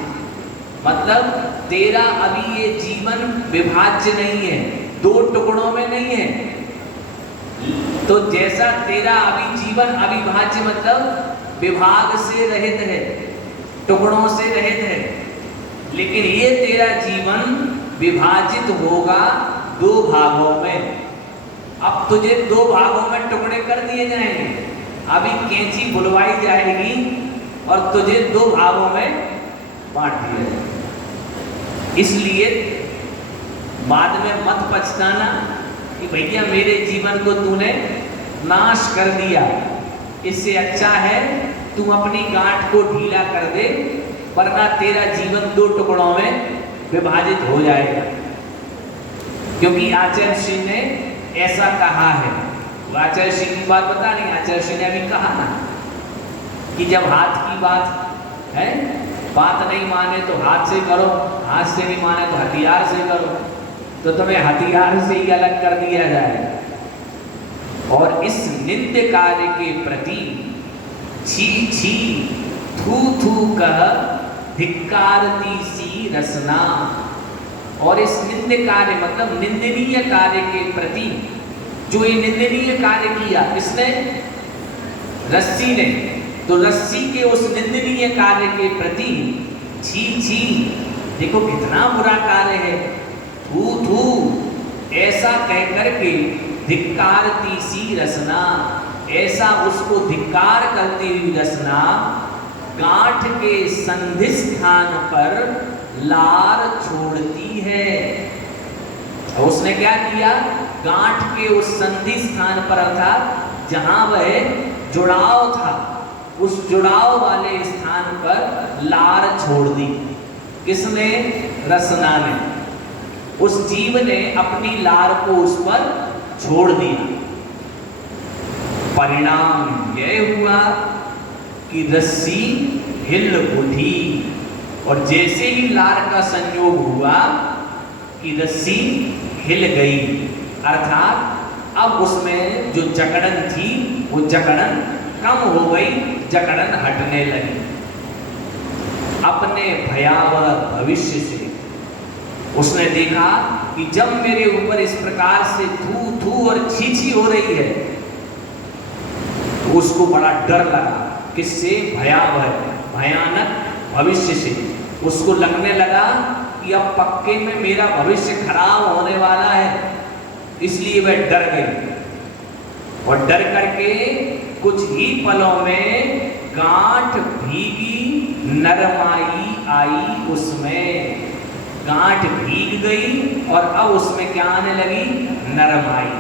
मतलब तेरा अभी ये जीवन विभाज्य नहीं है, दो टुकड़ों में नहीं है। तो जैसा तेरा अभी जीवन अविभाज्य मतलब विभाग से रहित है, टुकड़ों से रहित है, लेकिन ये तेरा जीवन विभाजित होगा दो भागों में। अब तुझे दो भागों में टुकड़े कर दिए जाएंगे, अभी कैंची बुलवाई जाएगी और तुझे दो भागों में बांट दिया जाएगा। इसलिए बाद में मत पछताना कि भैया मेरे जीवन को तूने नाश कर दिया। इससे अच्छा है तू अपनी गांठ को ढीला कर दे, वरना तेरा जीवन दो टुकड़ों में विभाजित हो जाएगा। क्योंकि आचार्य श्री ने ऐसा कहा है। आचार्य श्री की बात बता नहीं, आचार्य श्री ने अभी कहा ना कि जब हाथ की बात है, बात नहीं माने तो हाथ से करो, हाथ से नहीं माने तो हथियार से करो, तो तुम्हें हथियार से ही अलग कर दिया जाए। और इस नित्य कार्य के प्रति छी छी थू थू कह धिक्कारती सी रसना। और इस निंद्य कार्य मतलब निंदनीय कार्य के प्रति, जो ये निंदनीय कार्य किया किसने? रस्सी ने। तो रस्सी के उस निंदनीय कार्य के प्रति छी छी, देखो कितना बुरा कार्य है, थू थू ऐसा कह करके धिक्कारती सी रसना, ऐसा उसको धिक्कार करती हुई रसना गांठ के संधि स्थान पर लार छोड़ती है। और उसने क्या किया? गांठ के उस संधि स्थान पर, अर्थात जहां वह जुड़ाव था, उस जुड़ाव वाले स्थान पर लार छोड़ दी। किसने? रसना ने। उस जीव ने अपनी लार को उस पर छोड़ दिया। परिणाम यह हुआ कि रस्सी हिल उठी, और जैसे ही लार का संयोग हुआ कि रस्सी हिल गई, अर्थात अब उसमें जो जकड़न थी वो जकड़न कम हो गई, जकड़न हटने लगी। अपने भयावह भविष्य से उसने देखा कि जब मेरे ऊपर इस प्रकार से थू थू और छीछी हो रही है, तो उसको बड़ा डर लगा। किससे? भयावह भयानक भविष्य से। उसको लगने लगा कि अब पक्के में मेरा भविष्य खराब होने वाला है, इसलिए वह डर गई। और डर करके कुछ ही पलों में गांठ भीगी नरमाई आई उसमें। गांठ भीग गई और अब उसमें क्या आने लगी? नरमाई।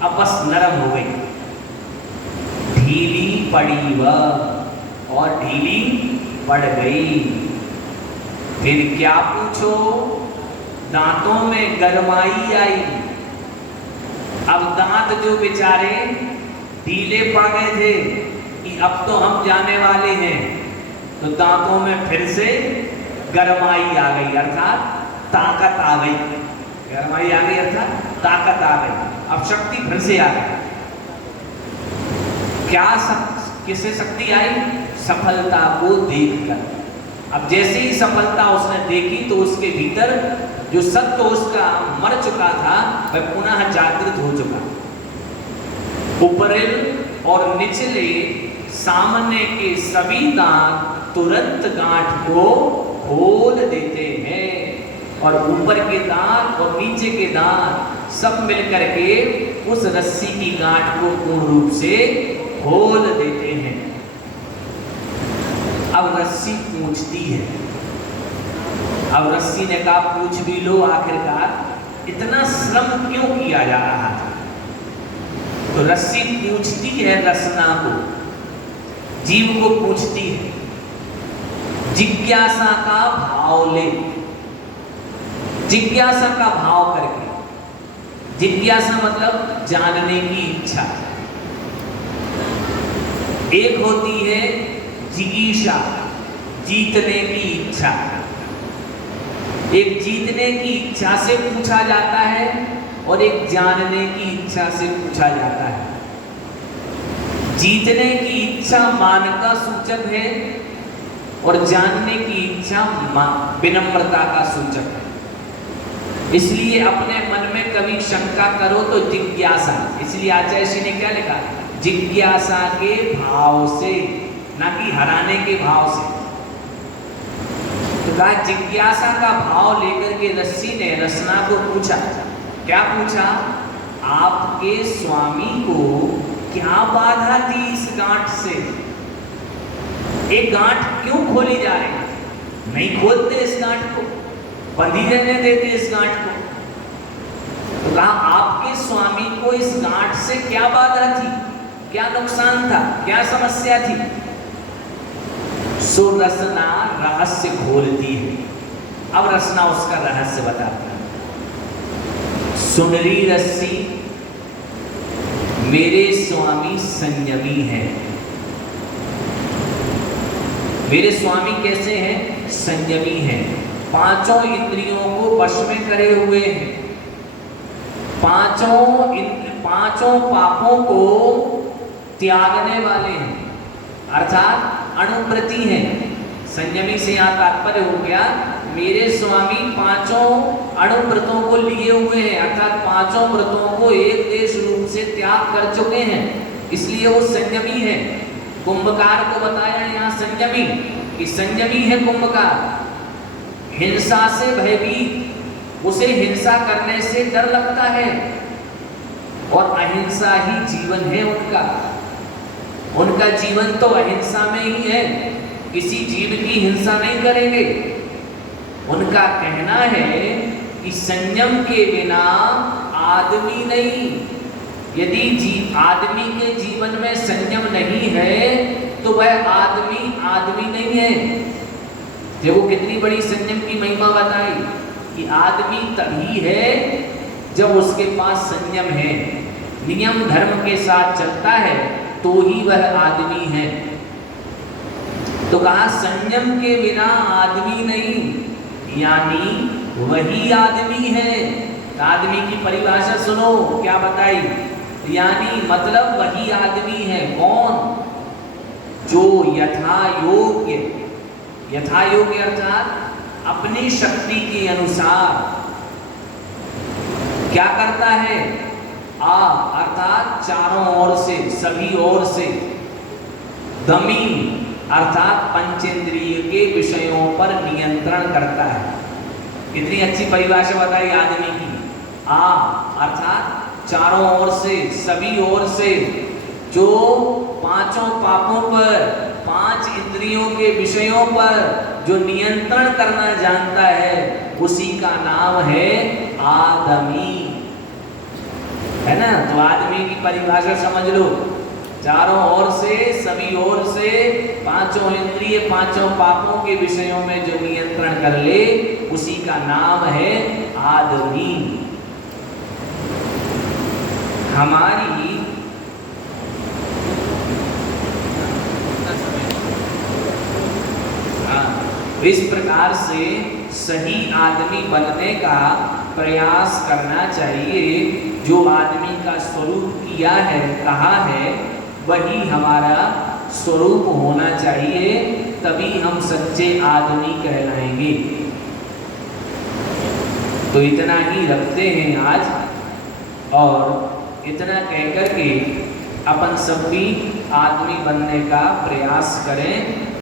अब बस नरम हो गई, ढीली पड़ी वह, और ढीली पड़ गई। फिर क्या पूछो? दांतों में गरमाई आई। अब दांत जो बेचारे ढीले पड़ गए थे कि अब तो हम जाने वाले हैं, तो दांतों में फिर से गरमाई आ गई, अर्थात ताकत आ गई। गरमाई आ गई अर्थात ताकत आ गई। अब शक्ति फिर से आ गई। क्या किससे शक्ति आई? सफलता को देखकर। अब जैसे ही सफलता उसने देखी तो उसके भीतर जो सत्व उसका मर चुका था वह पुनः जागृत हो चुका। ऊपरिल और निचले सामने के सभी दांत तुरंत गांठ को खोल देते हैं, और ऊपर के दांत और नीचे के दांत सब मिलकर के उस रस्सी की गांठ को पूर्ण रूप से खोल देते हैं। अब रस्सी पूछती है। अब रस्सी ने कहा पूछ भी लो आखिरकार इतना श्रम क्यों किया जा रहा था? तो रस्सी पूछती है रसना को, जीव को पूछती है, जिज्ञासा का भाव ले, जिज्ञासा का भाव करके। जिज्ञासा मतलब जानने की इच्छा। एक होती है जिगीषा, जीतने की इच्छा। एक जीतने की इच्छा से पूछा जाता है और एक जानने की इच्छा से पूछा जाता है। जीतने की इच्छा मान का सूचक है और जानने की इच्छा विनम्रता का सूचक है। इसलिए अपने मन में कभी शंका करो तो जिज्ञासा, इसलिए आचार्य श्री ने क्या लिखा? जिज्ञासा के भाव से, ना कि हराने के भाव से। तो कहा जिज्ञासा का भाव लेकर के रस्सी ने रसना को पूछा। क्या पूछा? आपके स्वामी को क्या बाधा थी इस गांठ से? एक गांठ क्यों खोली जा रही? नहीं खोलते इस गांठ को, बंधी रहने देते इस गांठ को। तो कहा आपके स्वामी को इस गांठ से क्या बाधा थी, क्या नुकसान था, क्या समस्या थी? सो रसना रहस्य खोलती है। अब रसना उसका रहस्य बताता है। सुनरी रस्सी, मेरे स्वामी संयमी हैं। मेरे स्वामी कैसे हैं? संयमी हैं। पांचों इंद्रियों को वश में करे हुए हैं। पांचों पापों को त्यागने वाले हैं, अर्थात अनुव्रती हैं। संयमी से यहाँ तात्पर्य हो गया मेरे स्वामी पांचों अणुव्रतों को लिए हुए हैं, अर्थात पांचों व्रतों को एक देश रूप से त्याग कर चुके हैं, इसलिए वो संयमी है। कुंभकार को बताया यहाँ संयमी, कि संयमी है कुंभकार। हिंसा से भयभीत, उसे हिंसा करने से डर लगता है और अहिंसा ही जीवन है उनका। उनका जीवन तो अहिंसा में ही है, किसी जीव की हिंसा नहीं करेंगे। उनका कहना है कि संयम के बिना आदमी नहीं। यदि आदमी के जीवन में संयम नहीं है तो वह आदमी नहीं है। देखो कितनी बड़ी संयम की महिमा बताई कि आदमी तभी है जब उसके पास संयम है, नियम धर्म के साथ चलता है तो ही वह आदमी है। तो कहा संयम के बिना आदमी नहीं, यानी वही आदमी है। आदमी की परिभाषा सुनो क्या बताई, यानी मतलब वही आदमी है। कौन? जो यथा योग्य अर्थात अपनी शक्ति के अनुसार क्या करता है? अर्थात चारों ओर से, सभी ओर से, दमी अर्थात पंचेंद्रिय के विषयों पर नियंत्रण करता है। कितनी अच्छी परिभाषा बताई आदमी की। अर्थात चारों ओर से, सभी ओर से, जो पांचों पापों पर, पांच इंद्रियों के विषयों पर जो नियंत्रण करना जानता है, उसी का नाम है आदमी, है ना? तो आदमी की परिभाषा समझ लो, चारों ओर से, सभी ओर से, पांचों इंद्रिय, पांचों पापों के विषयों में जो नियंत्रण कर ले, उसी का नाम है आदमी। हमारी इस प्रकार से सही आदमी बनने का प्रयास करना चाहिए। जो आदमी का स्वरूप किया है, कहा है, वही हमारा स्वरूप होना चाहिए, तभी हम सच्चे आदमी कहलाएंगे। तो इतना ही रखते हैं आज, और इतना कहकर के अपन सब भी आदमी बनने का प्रयास करें।